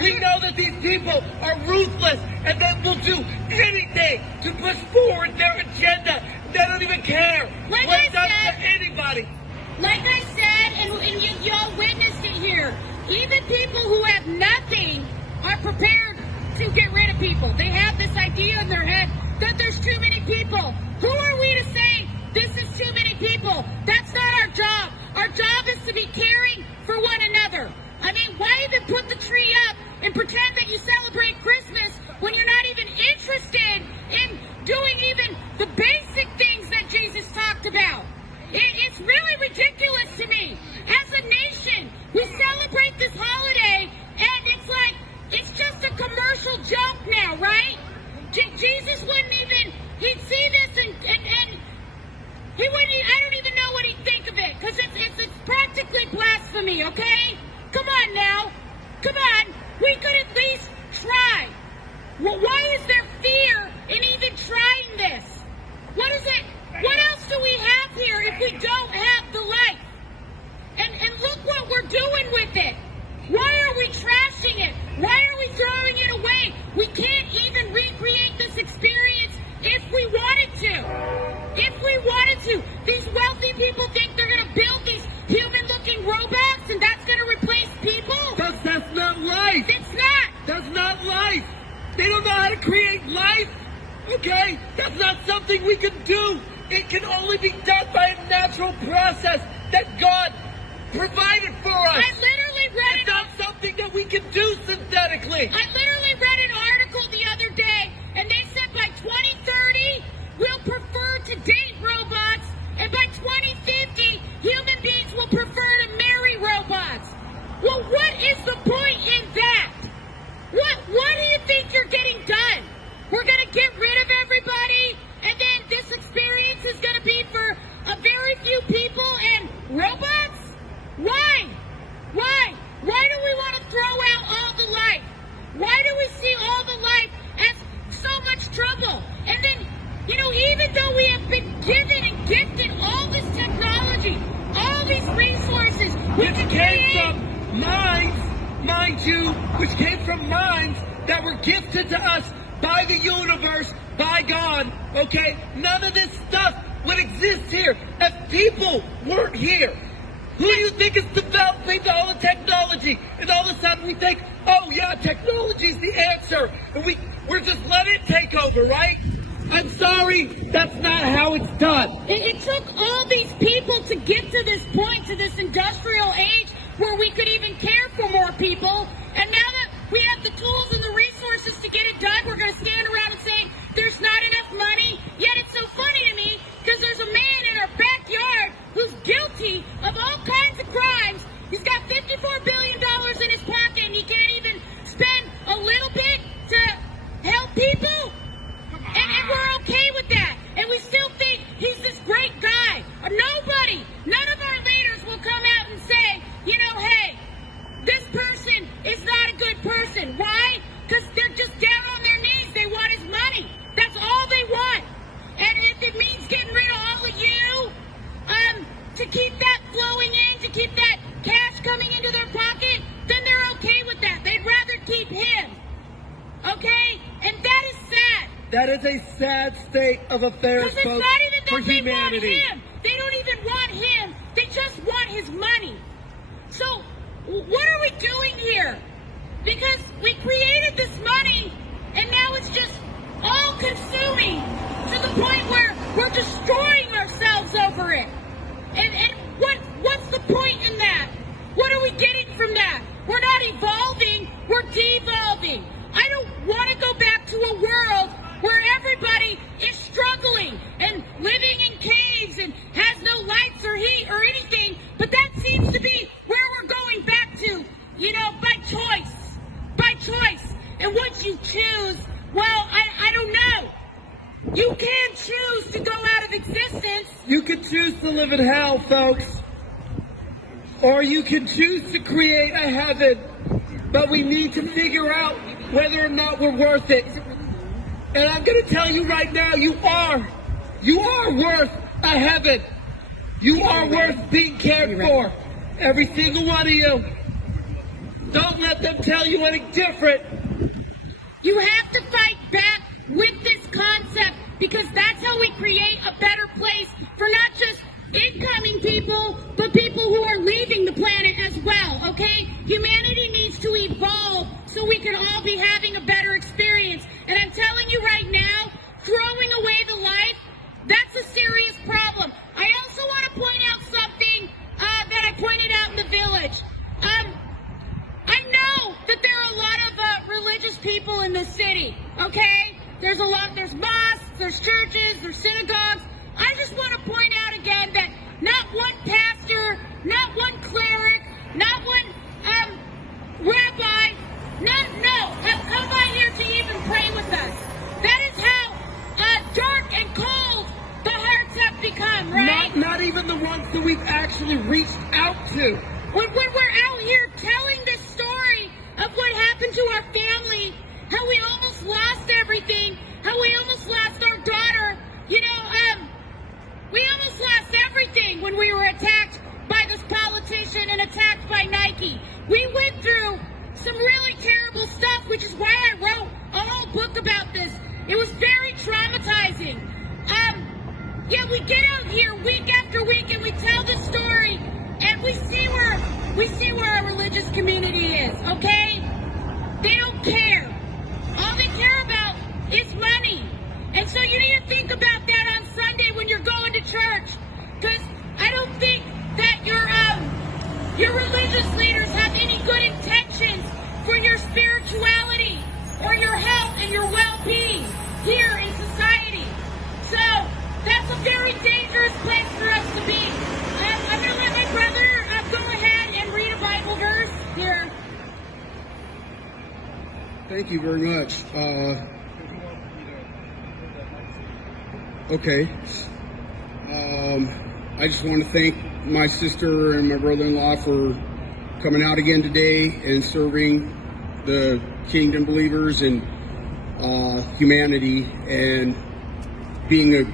We know that these people are ruthless and they will do anything to push forward their agenda. They don't even care Like what's I done said- to anybody. Like I said, and y'all witnessed it here, even people who have nothing are prepared to get rid of people. They have this idea in their head that there's too many people. Who are we to say this is too many people? That's not our job. Our job is to be caring for one another. I mean, why even put the tree up and pretend that you celebrate Christmas when you're not even interested in doing even the basic things that Jesus talked about? It's really ridiculous to me. As a nation, we celebrate this holiday, and it's like, it's just a commercial joke now, right? Jesus wouldn't even, he'd see this and he wouldn't, I don't even know what he'd think of it, because it's practically blasphemy, okay? Come on now. Come on. We could at least try. Well, why is there fear in even trying this? What is it? What else do we have here if we don't have the light? And look what we're doing with it. Why are we trashing it? Why are we throwing it away? We can't even recreate this experience if we wanted to. If we wanted to. These wealthy people think they're going to build these human-looking robots and that's going to replace people. That's not life. It's not. That's not life. They don't know how to create life, okay? That's not something we can do. It can only be done by a natural process that God provided for us. I literally read It's not something that we can do synthetically. I literally read an article the other day, and they said by 2030, we'll prefer to date robots, and by 2050, human beings will prefer to marry robots. Well, what is the point in that? What do you think you're getting done? We're going to get rid of everybody, and then this experience is going to be for a very few people and robots? Why? Why? Why do we want to throw out all the life? Why do we see all the life as so much trouble? And then, even though we have been given and gifted all this technology, all these resources, Which came from minds, mind you, which came from minds that were gifted to us by the universe, by God, okay? None of this stuff would exist here if people weren't here. Who do you think is developing all the technology? And all of a sudden we think, oh yeah, technology's the answer. And we're just letting it take over, right? I'm sorry, that's not how it's done. It took all these people to get to this point, to this industrial age, where we could even care for more people. And now that we have the tools and the resources to get it done, we're going to stand around and say, there's not enough money. Yet it's so funny to me, because there's a man in our backyard who's guilty of all kinds of crimes. He's got $54 billion in his pocket, and he can't even spend a little bit to help people. And we're okay with that. And we still think he's this great guy. Nobody, none of our leaders will come out and say, hey, this person is not a good person. Why? Because they're just down on their knees. They want his money. That's all they want. And if it means getting rid of all of you, to keep that flowing in, to keep that cash coming into their pocket, then they're okay with that. They'd rather keep him. Okay? And that is sad. That is a sad state of affairs, Because it's folks, not even for that they want humanity. him. They don't even want him. They just want his money. So, what are we doing here? Because we created this money, and now it's just all consuming to the point where we're destroying ourselves over it. And what's the point in that? What are we getting from that? We're not evolving, we're devolving. I don't want to go back to a world where everybody is struggling and living in caves and has no lights or heat or anything, but that seems to be where we're going back to, by choice. By choice. And what you choose, well, I don't know. You can choose to go out of existence. You can choose to live in hell, folks. Or you can choose to create a heaven. But we need to figure out whether or not we're worth it. And I'm going to tell you right now, you are. You are worth a heaven. You are worth being cared for. Every single one of you. Don't let them tell you any different. You have to fight back with this concept because that's how we create a better place for not just incoming people, but people who are leaving the planet as well, okay? Humanity needs to evolve so we can all be having a better experience. And I'm telling you right now, throwing away the life, that's a serious problem. I also want to point out something that I pointed out in the village. I know that there are a lot of religious people in this city, okay? There's mosques, there's churches, there's synagogues. I just want to point out again that not one pastor, not one cleric, not one rabbi, have come by here to even pray with us. That is how dark and cold the hearts have become, right? Not even the ones that we've actually reached out to. When we're out here telling this story of what happened to our family, how we almost lost everything, how we almost lost our daughter, we almost lost everything when we were attacked by this politician and attacked by Nike. We went through some really terrible stuff, which is why I wrote a whole book about this. It was very traumatizing. We get out here week after week and we tell this story and we see where our religious community is, okay? They don't care. All they care about is money. And so you need to think about that on Sunday when you're going to church. Because I don't think that your religious leaders have any good intentions for your spirituality or your health and your well-being here in society. So that's a very dangerous place for us to be. I'm going to let my brother go ahead and read a Bible verse here. Thank you very much. Okay. I just want to thank my sister and my brother-in-law for coming out again today and serving the kingdom believers and humanity and being a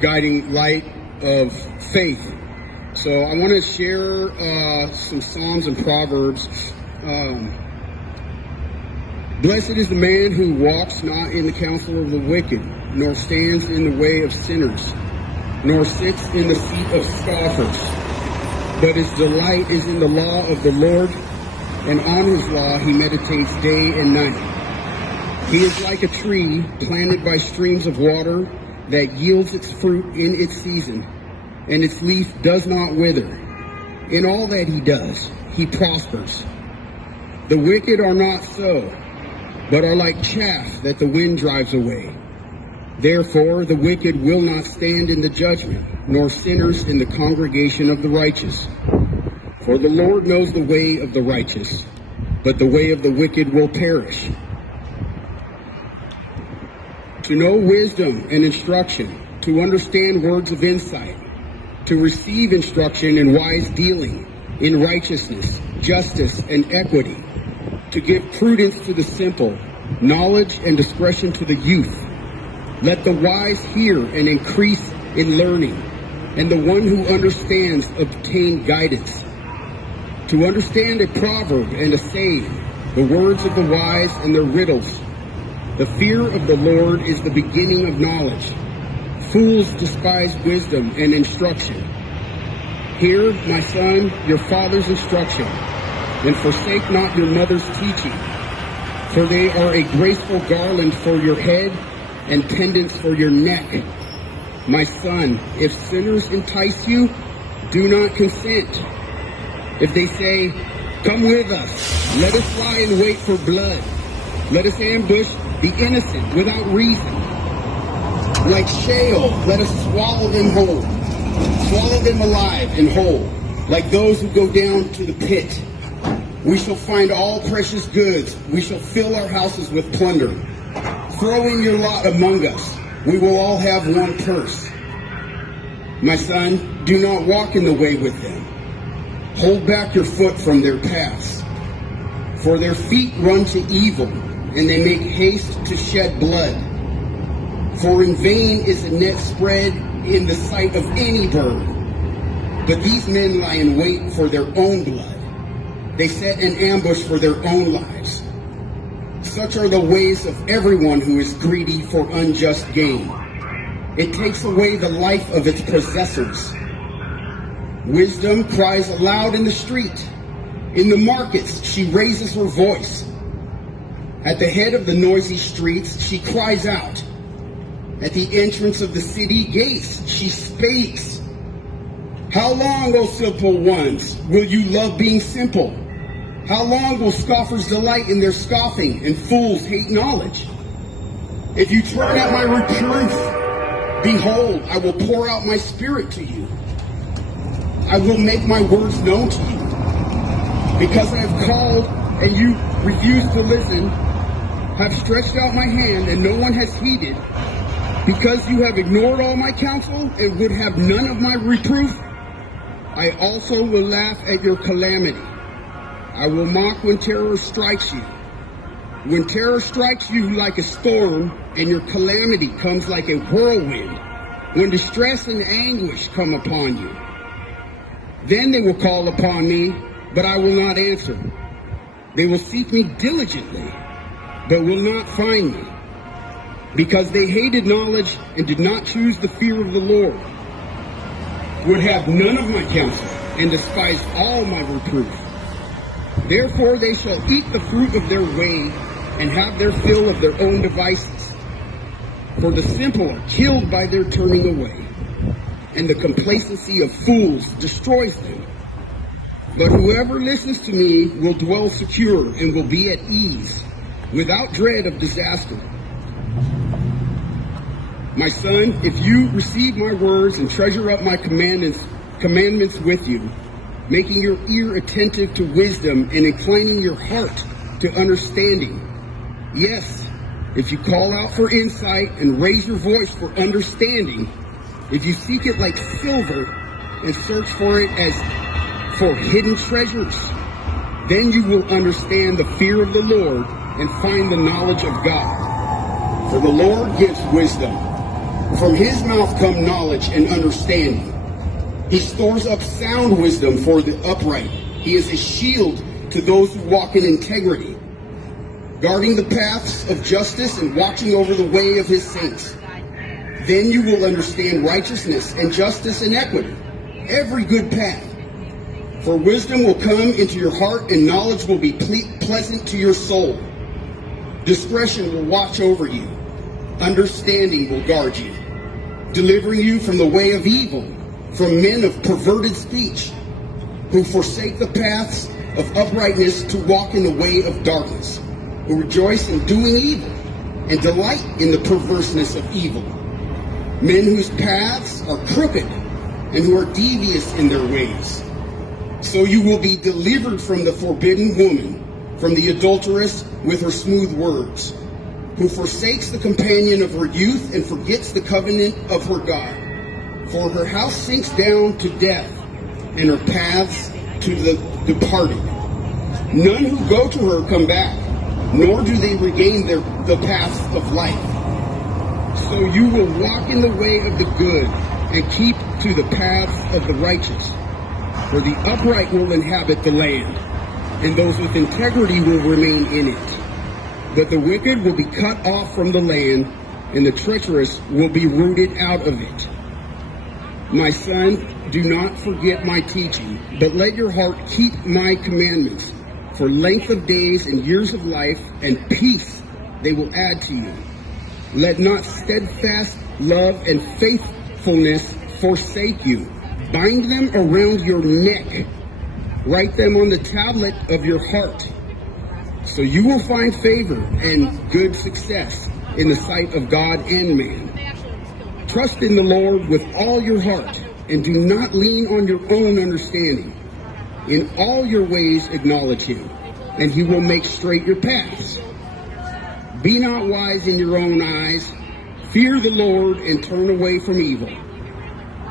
guiding light of faith. So I want to share some Psalms and Proverbs. Blessed is the man who walks not in the counsel of the wicked, nor stands in the way of sinners, nor sits in the seat of scoffers. But his delight is in the law of the Lord, and on his law he meditates day and night. He is like a tree planted by streams of water that yields its fruit in its season, and its leaf does not wither. In all that he does, he prospers. The wicked are not so, but are like chaff that the wind drives away. Therefore the wicked will not stand in the judgment, nor sinners in the congregation of the righteous. For the Lord knows the way of the righteous, but the way of the wicked will perish. To know wisdom and instruction, to understand words of insight, to receive instruction in wise dealing, in righteousness, justice, and equity, to give prudence to the simple, knowledge and discretion to the youth. Let the wise hear and increase in learning, and the one who understands obtain guidance. To understand a proverb and a saying, the words of the wise and their riddles. The fear of the Lord is the beginning of knowledge. Fools despise wisdom and instruction. Hear, my son, your father's instruction, and forsake not your mother's teaching. For they are a graceful garland for your head and pendants for your neck. My son, if sinners entice you, do not consent. If they say, come with us, let us lie in wait for blood. Let us ambush the innocent without reason. Like Sheol, let us swallow them whole. Swallow them alive and whole, like those who go down to the pit. We shall find all precious goods. We shall fill our houses with plunder. Throw in your lot among us. We will all have one purse. My son, do not walk in the way with them. Hold back your foot from their paths. For their feet run to evil, and they make haste to shed blood. For in vain is a net spread in the sight of any bird. But these men lie in wait for their own blood. They set an ambush for their own lives. Such are the ways of everyone who is greedy for unjust gain. It takes away the life of its possessors. Wisdom cries aloud in the street. In the markets, she raises her voice. At the head of the noisy streets, she cries out. At the entrance of the city gates, she speaks. How long, O simple ones, will you love being simple? How long will scoffers delight in their scoffing and fools hate knowledge? If you turn at my reproof, behold, I will pour out my spirit to you. I will make my words known to you. Because I have called and you refuse to listen, have stretched out my hand and no one has heeded, because you have ignored all my counsel and would have none of my reproof, I also will laugh at your calamity. I will mock when terror strikes you. When terror strikes you like a storm and your calamity comes like a whirlwind, when distress and anguish come upon you, then they will call upon me, but I will not answer. They will seek me diligently, but will not find me, because they hated knowledge and did not choose the fear of the Lord, would have none of my counsel and despise all my reproof. Therefore they shall eat the fruit of their way and have their fill of their own devices. For the simple are killed by their turning away, and the complacency of fools destroys them. But whoever listens to me will dwell secure and will be at ease, without dread of disaster. My son, if you receive my words and treasure up my commandments with you, making your ear attentive to wisdom and inclining your heart to understanding, yes, if you call out for insight and raise your voice for understanding, if you seek it like silver and search for it as for hidden treasures, then you will understand the fear of the Lord and find the knowledge of God. For the Lord gives wisdom. From his mouth come knowledge and understanding. He stores up sound wisdom for the upright. He is a shield to those who walk in integrity, guarding the paths of justice and watching over the way of his saints. Then you will understand righteousness and justice and equity, every good path. For wisdom will come into your heart and knowledge will be pleasant to your soul. Discretion will watch over you. Understanding will guard you, delivering you from the way of evil, from men of perverted speech, who forsake the paths of uprightness to walk in the way of darkness, who rejoice in doing evil and delight in the perverseness of evil, men whose paths are crooked and who are devious in their ways. So you will be delivered from the forbidden woman, from the adulteress with her smooth words, who forsakes the companion of her youth and forgets the covenant of her God. For her house sinks down to death, and her paths to the departed. None who go to her come back, nor do they regain the paths of life. So you will walk in the way of the good, and keep to the paths of the righteous. For the upright will inhabit the land, and those with integrity will remain in it. But the wicked will be cut off from the land, and the treacherous will be rooted out of it. My son, do not forget my teaching, but let your heart keep my commandments. For length of days and years of life and peace they will add to you. Let not steadfast love and faithfulness forsake you. Bind them around your neck. Write them on the tablet of your heart. So you will find favor and good success in the sight of God and man. Trust in the Lord with all your heart, and do not lean on your own understanding. In all your ways acknowledge him, and he will make straight your paths. Be not wise in your own eyes. Fear the Lord and turn away from evil.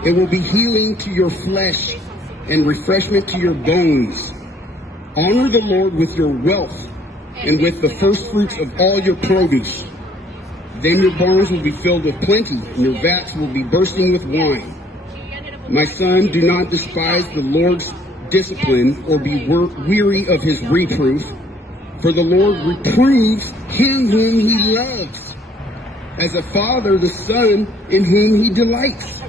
It will be healing to your flesh and refreshment to your bones. Honor the Lord with your wealth and with the first fruits of all your produce. Then your barns will be filled with plenty, and your vats will be bursting with wine. My son, do not despise the Lord's discipline or be weary of his reproof, for the Lord reproves him whom he loves, as a father the son in whom he delights.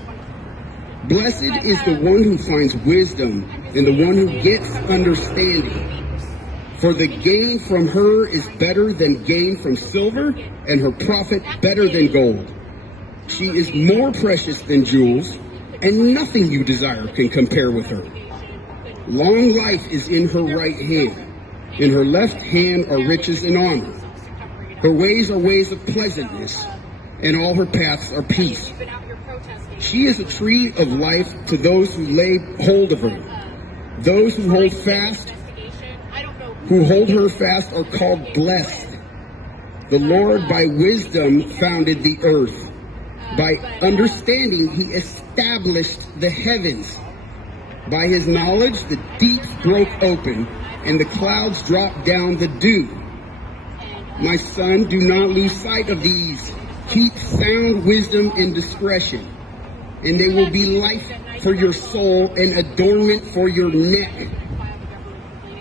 Blessed is the one who finds wisdom and the one who gets understanding. For the gain from her is better than gain from silver, and her profit better than gold. She is more precious than jewels, and nothing you desire can compare with her. Long life is in her right hand. In her left hand are riches and honor. Her ways are ways of pleasantness, and all her paths are peace. She is a tree of life to those who lay hold of her. Those who hold her fast are called blessed. The Lord by wisdom founded the earth. By understanding he established the heavens. By his knowledge the deeps broke open, and the clouds dropped down the dew. My son, do not lose sight of these. Keep sound wisdom and discretion, and they will be life for your soul and adornment for your neck.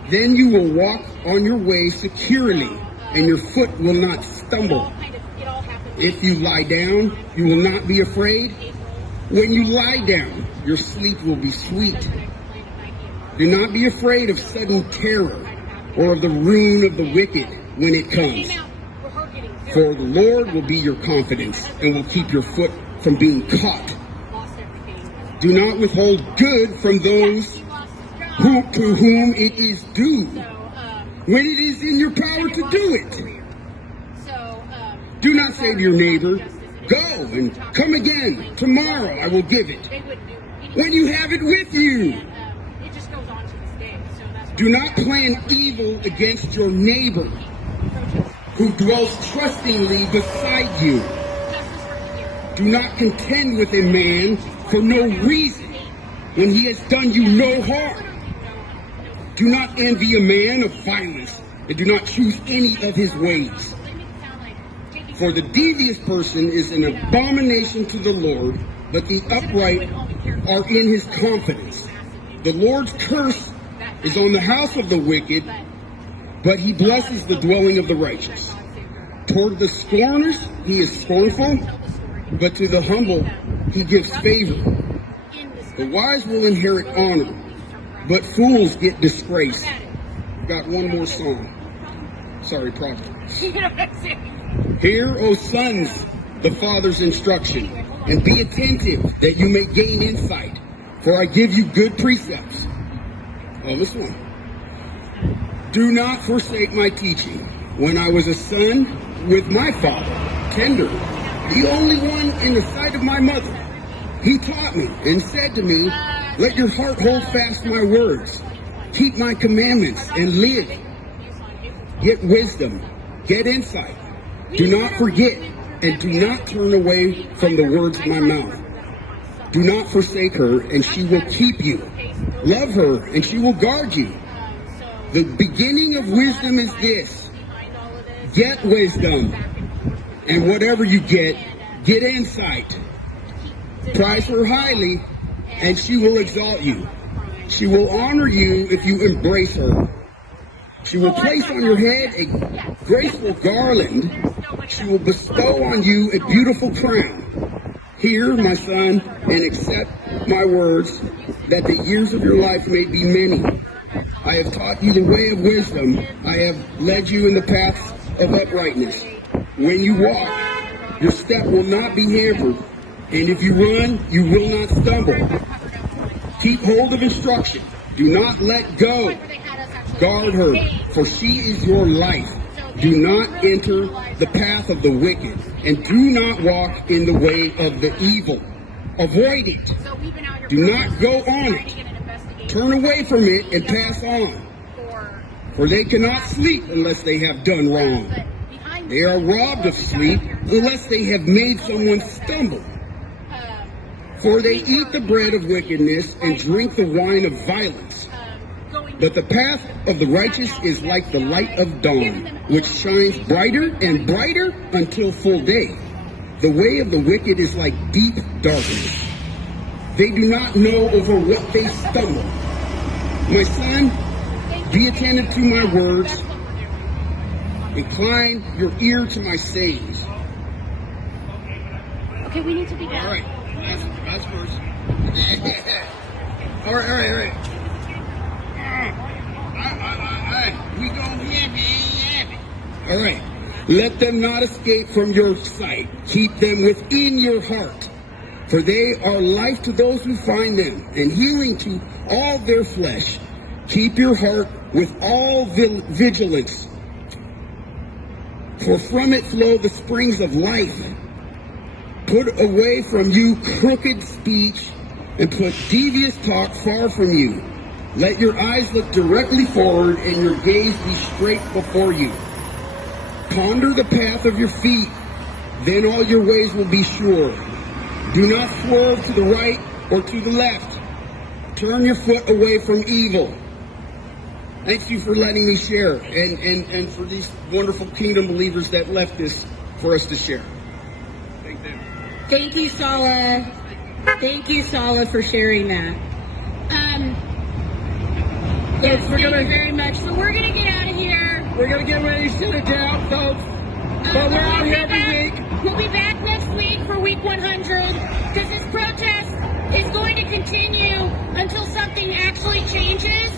Then you will walk on your way securely, and your foot will not stumble. If you lie down, you will not be afraid. When you lie down, your sleep will be sweet. Do not be afraid of sudden terror or of the ruin of the wicked when it comes. For the Lord will be your confidence and will keep your foot from being caught. Do not withhold good from those to whom it is due, when it is in your power to do it. Do not say to your neighbor, go and come again, tomorrow I will give it, when you have it with you. Do not plan evil against your neighbor, who dwells trustingly beside you. Do not contend with a man for no reason, when he has done you no harm. Do not envy a man of violence, and do not choose any of his ways. For the devious person is an abomination to the Lord, but the upright are in his confidence. The Lord's curse is on the house of the wicked, but he blesses the dwelling of the righteous. Toward the scorners he is scornful, but to the humble he gives favor. The wise will inherit honor, but fools get disgrace. Got one more song. Sorry, prophet. Hear, O sons, the Father's instruction, and be attentive that you may gain insight, for I give you good precepts. Oh, this one. Do not forsake my teaching. When I was a son with my father, tender, the only one in the sight of my mother, he taught me and said to me, let your heart hold fast my words. Keep my commandments and live. Get wisdom. Get insight. Do not forget and do not turn away from the words of my mouth. Do not forsake her and she will keep you. Love her and she will guard you. The beginning of wisdom is this. Get wisdom. And whatever you get insight. Prize her highly, and she will exalt you. She will honor you if you embrace her. She will place on your head a graceful garland. She will bestow on you a beautiful crown. Hear, my son, and accept my words, that the years of your life may be many. I have taught you the way of wisdom. I have led you in the paths of uprightness. When you walk, your step will not be hampered. And if you run, you will not stumble. Keep hold of instruction. Do not let go. Guard her, for she is your life. Do not enter the path of the wicked, and do not walk in the way of the evil. Avoid it. Do not go on it. Turn away from it and pass on. For they cannot sleep unless they have done wrong. They are robbed of sleep unless they have made someone stumble. For they eat the bread of wickedness and drink the wine of violence. But the path of the righteous is like the light of dawn, which shines brighter and brighter until full day. The way of the wicked is like deep darkness. They do not know over what they stumble. My son, be attentive to my words. Incline your ear to my sayings. Okay, we need to be All done. right, that's first. All right. We go happy. All right. Let them not escape from your sight. Keep them within your heart. For they are life to those who find them, and healing to all their flesh. Keep your heart with all vigilance, for from it flow the springs of life. Put away from you crooked speech, and put devious talk far from you. Let your eyes look directly forward, and your gaze be straight before you. Ponder the path of your feet, then all your ways will be sure. Do not swerve to the right or to the left. Turn your foot away from evil. Thank you for letting me share, and for these wonderful kingdom believers that left this for us to share. Thank them. Thank you, Sala. Thank you, Sala, for sharing that. Yes, we're thank gonna- you very much. So we're going to get out of here. We're going to get ready to shut it down, folks. But we're out here every week. We'll be back next week for week 100 because this protest is going to continue until something actually changes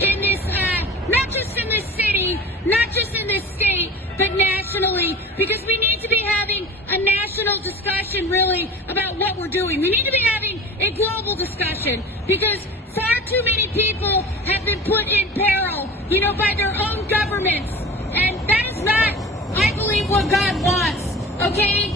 in this, not just in this city, not just in this state, but nationally, because we need to be having a national discussion really about what we're doing. We need to be having a global discussion because far too many people have been put in peril, by their own governments. And that is not, I believe, what God wants, okay?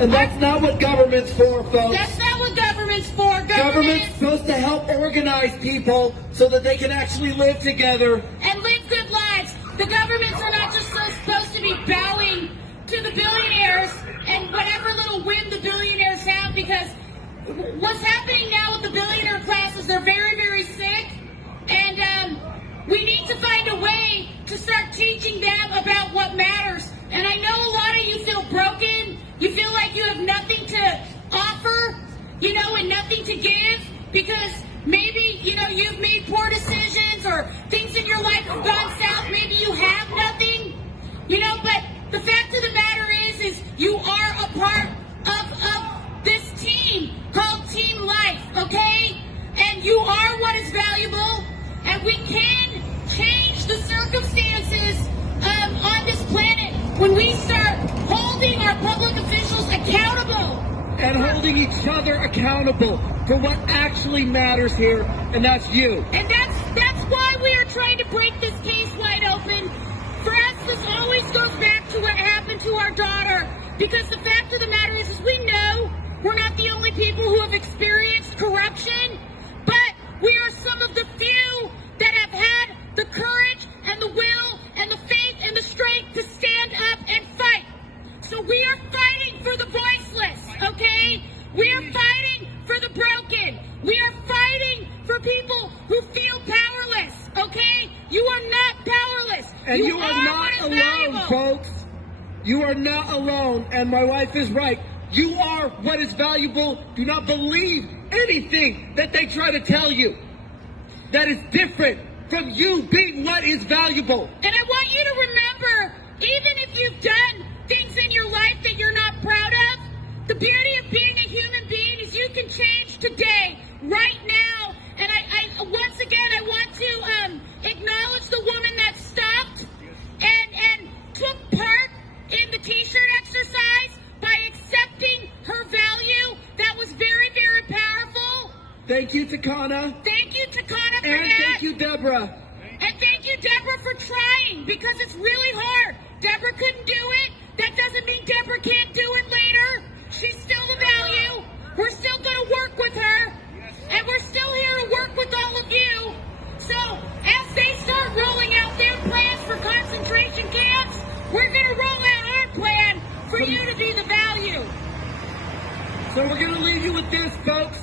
And that's not what government's for, folks. That's not what government's for. Government's supposed to help organize people so that they can actually live together. And live good lives. The governments are not just supposed to be bowing to the billionaires and whatever little whim the billionaires have, because what's happening now with the billionaire class is they're very, very sick, and we need to find a way to start teaching them about what matters. And I know a lot of you feel broken. You feel like you have nothing to offer, and nothing to give because maybe, you've made poor decisions or things in your life have gone south. Maybe you have nothing, but the fact of the matter is you are a part of this team called Team Life, okay? And you are what is valuable, and we can change the circumstances on this planet when we start holding our public officials accountable. And holding each other accountable for what actually matters here, and that's you. And that's why we are trying to break this case wide open. For us, this always goes back to what happened to our daughter. Because the fact of the matter is we know we're not the only people who have experienced corruption, but we are some of the few that have had the courage and the will and the faith and the strength to stand up and fight. So we are fighting for the voiceless, okay? We are fighting for the broken. We are fighting for people who feel powerless, okay? You are not powerless. And you are not what is alone, valuable. folks. You are not alone, and my wife is right. You are what is valuable. Do not believe anything that they try to tell you that is different from you being what is valuable. And I want you to remember, even if you've done things in your life that you're not proud of, the beauty of being a human being is you can change today, right now. And I once again, I want to acknowledge the woman that stopped and took part in the T-shirt exercise by accepting her value. That was very, very powerful. Thank you, Takana. Thank you, Takana, for And that. thank you, Deborah. And thank you, Deborah, for trying, because it's really hard. Deborah couldn't do it. That doesn't mean Deborah can't do it later. She's still the value. We're still going to work with her. And we're still here to work with all of you. So, as they start rolling out their plans for concentration camps, we're going to roll out our plan for you to be the value. So we're going to leave you with this, folks.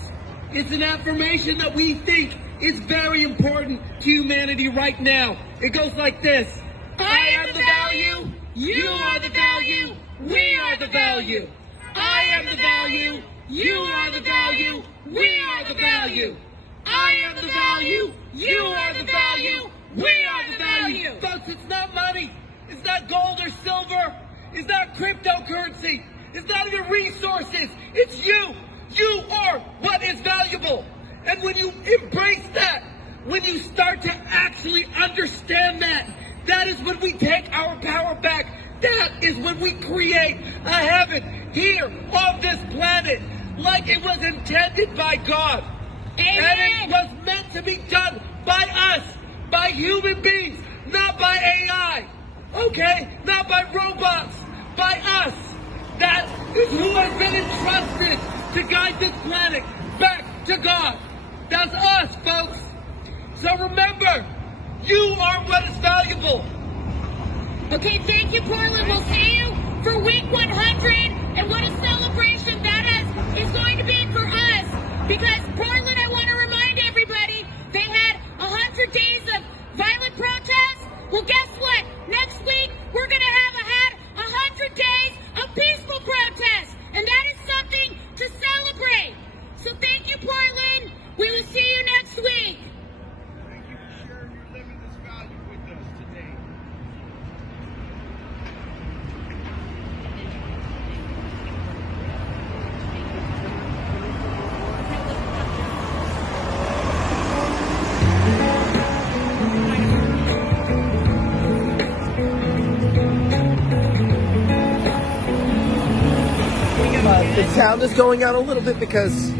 It's an affirmation that we think is very important to humanity right now. It goes like this. I am the value. You are the value. We are the value. I am the value. You are the value. We are the value. I am the value. You are the value. We are the value. Folks, it's not money. It's not gold or silver. It's not cryptocurrency. It's not even resources. It's you. You are what is valuable. And when you embrace that, when you start to actually understand that, that is when we take our power back. That is when we create a heaven here on this planet like it was intended by God. Amen. And it was meant to be done by us, by human beings, not by AI. Okay? Not by robots, by us. That is who has been entrusted to guide this planet back to God. That's us, folks. So remember, you are what is valuable. Okay, thank you, Portland. We'll see you for week 100. And what a celebration that is going to be for us. Because Portland, I want to remind everybody, they had 100 days of violent protests. Well, guess what? Next week, we're going to have 100 days of peaceful protests. And that is something to celebrate. So thank you, Portland. We will see you next week. Thank you for sharing your living this value with us today. The sound is going out a little bit because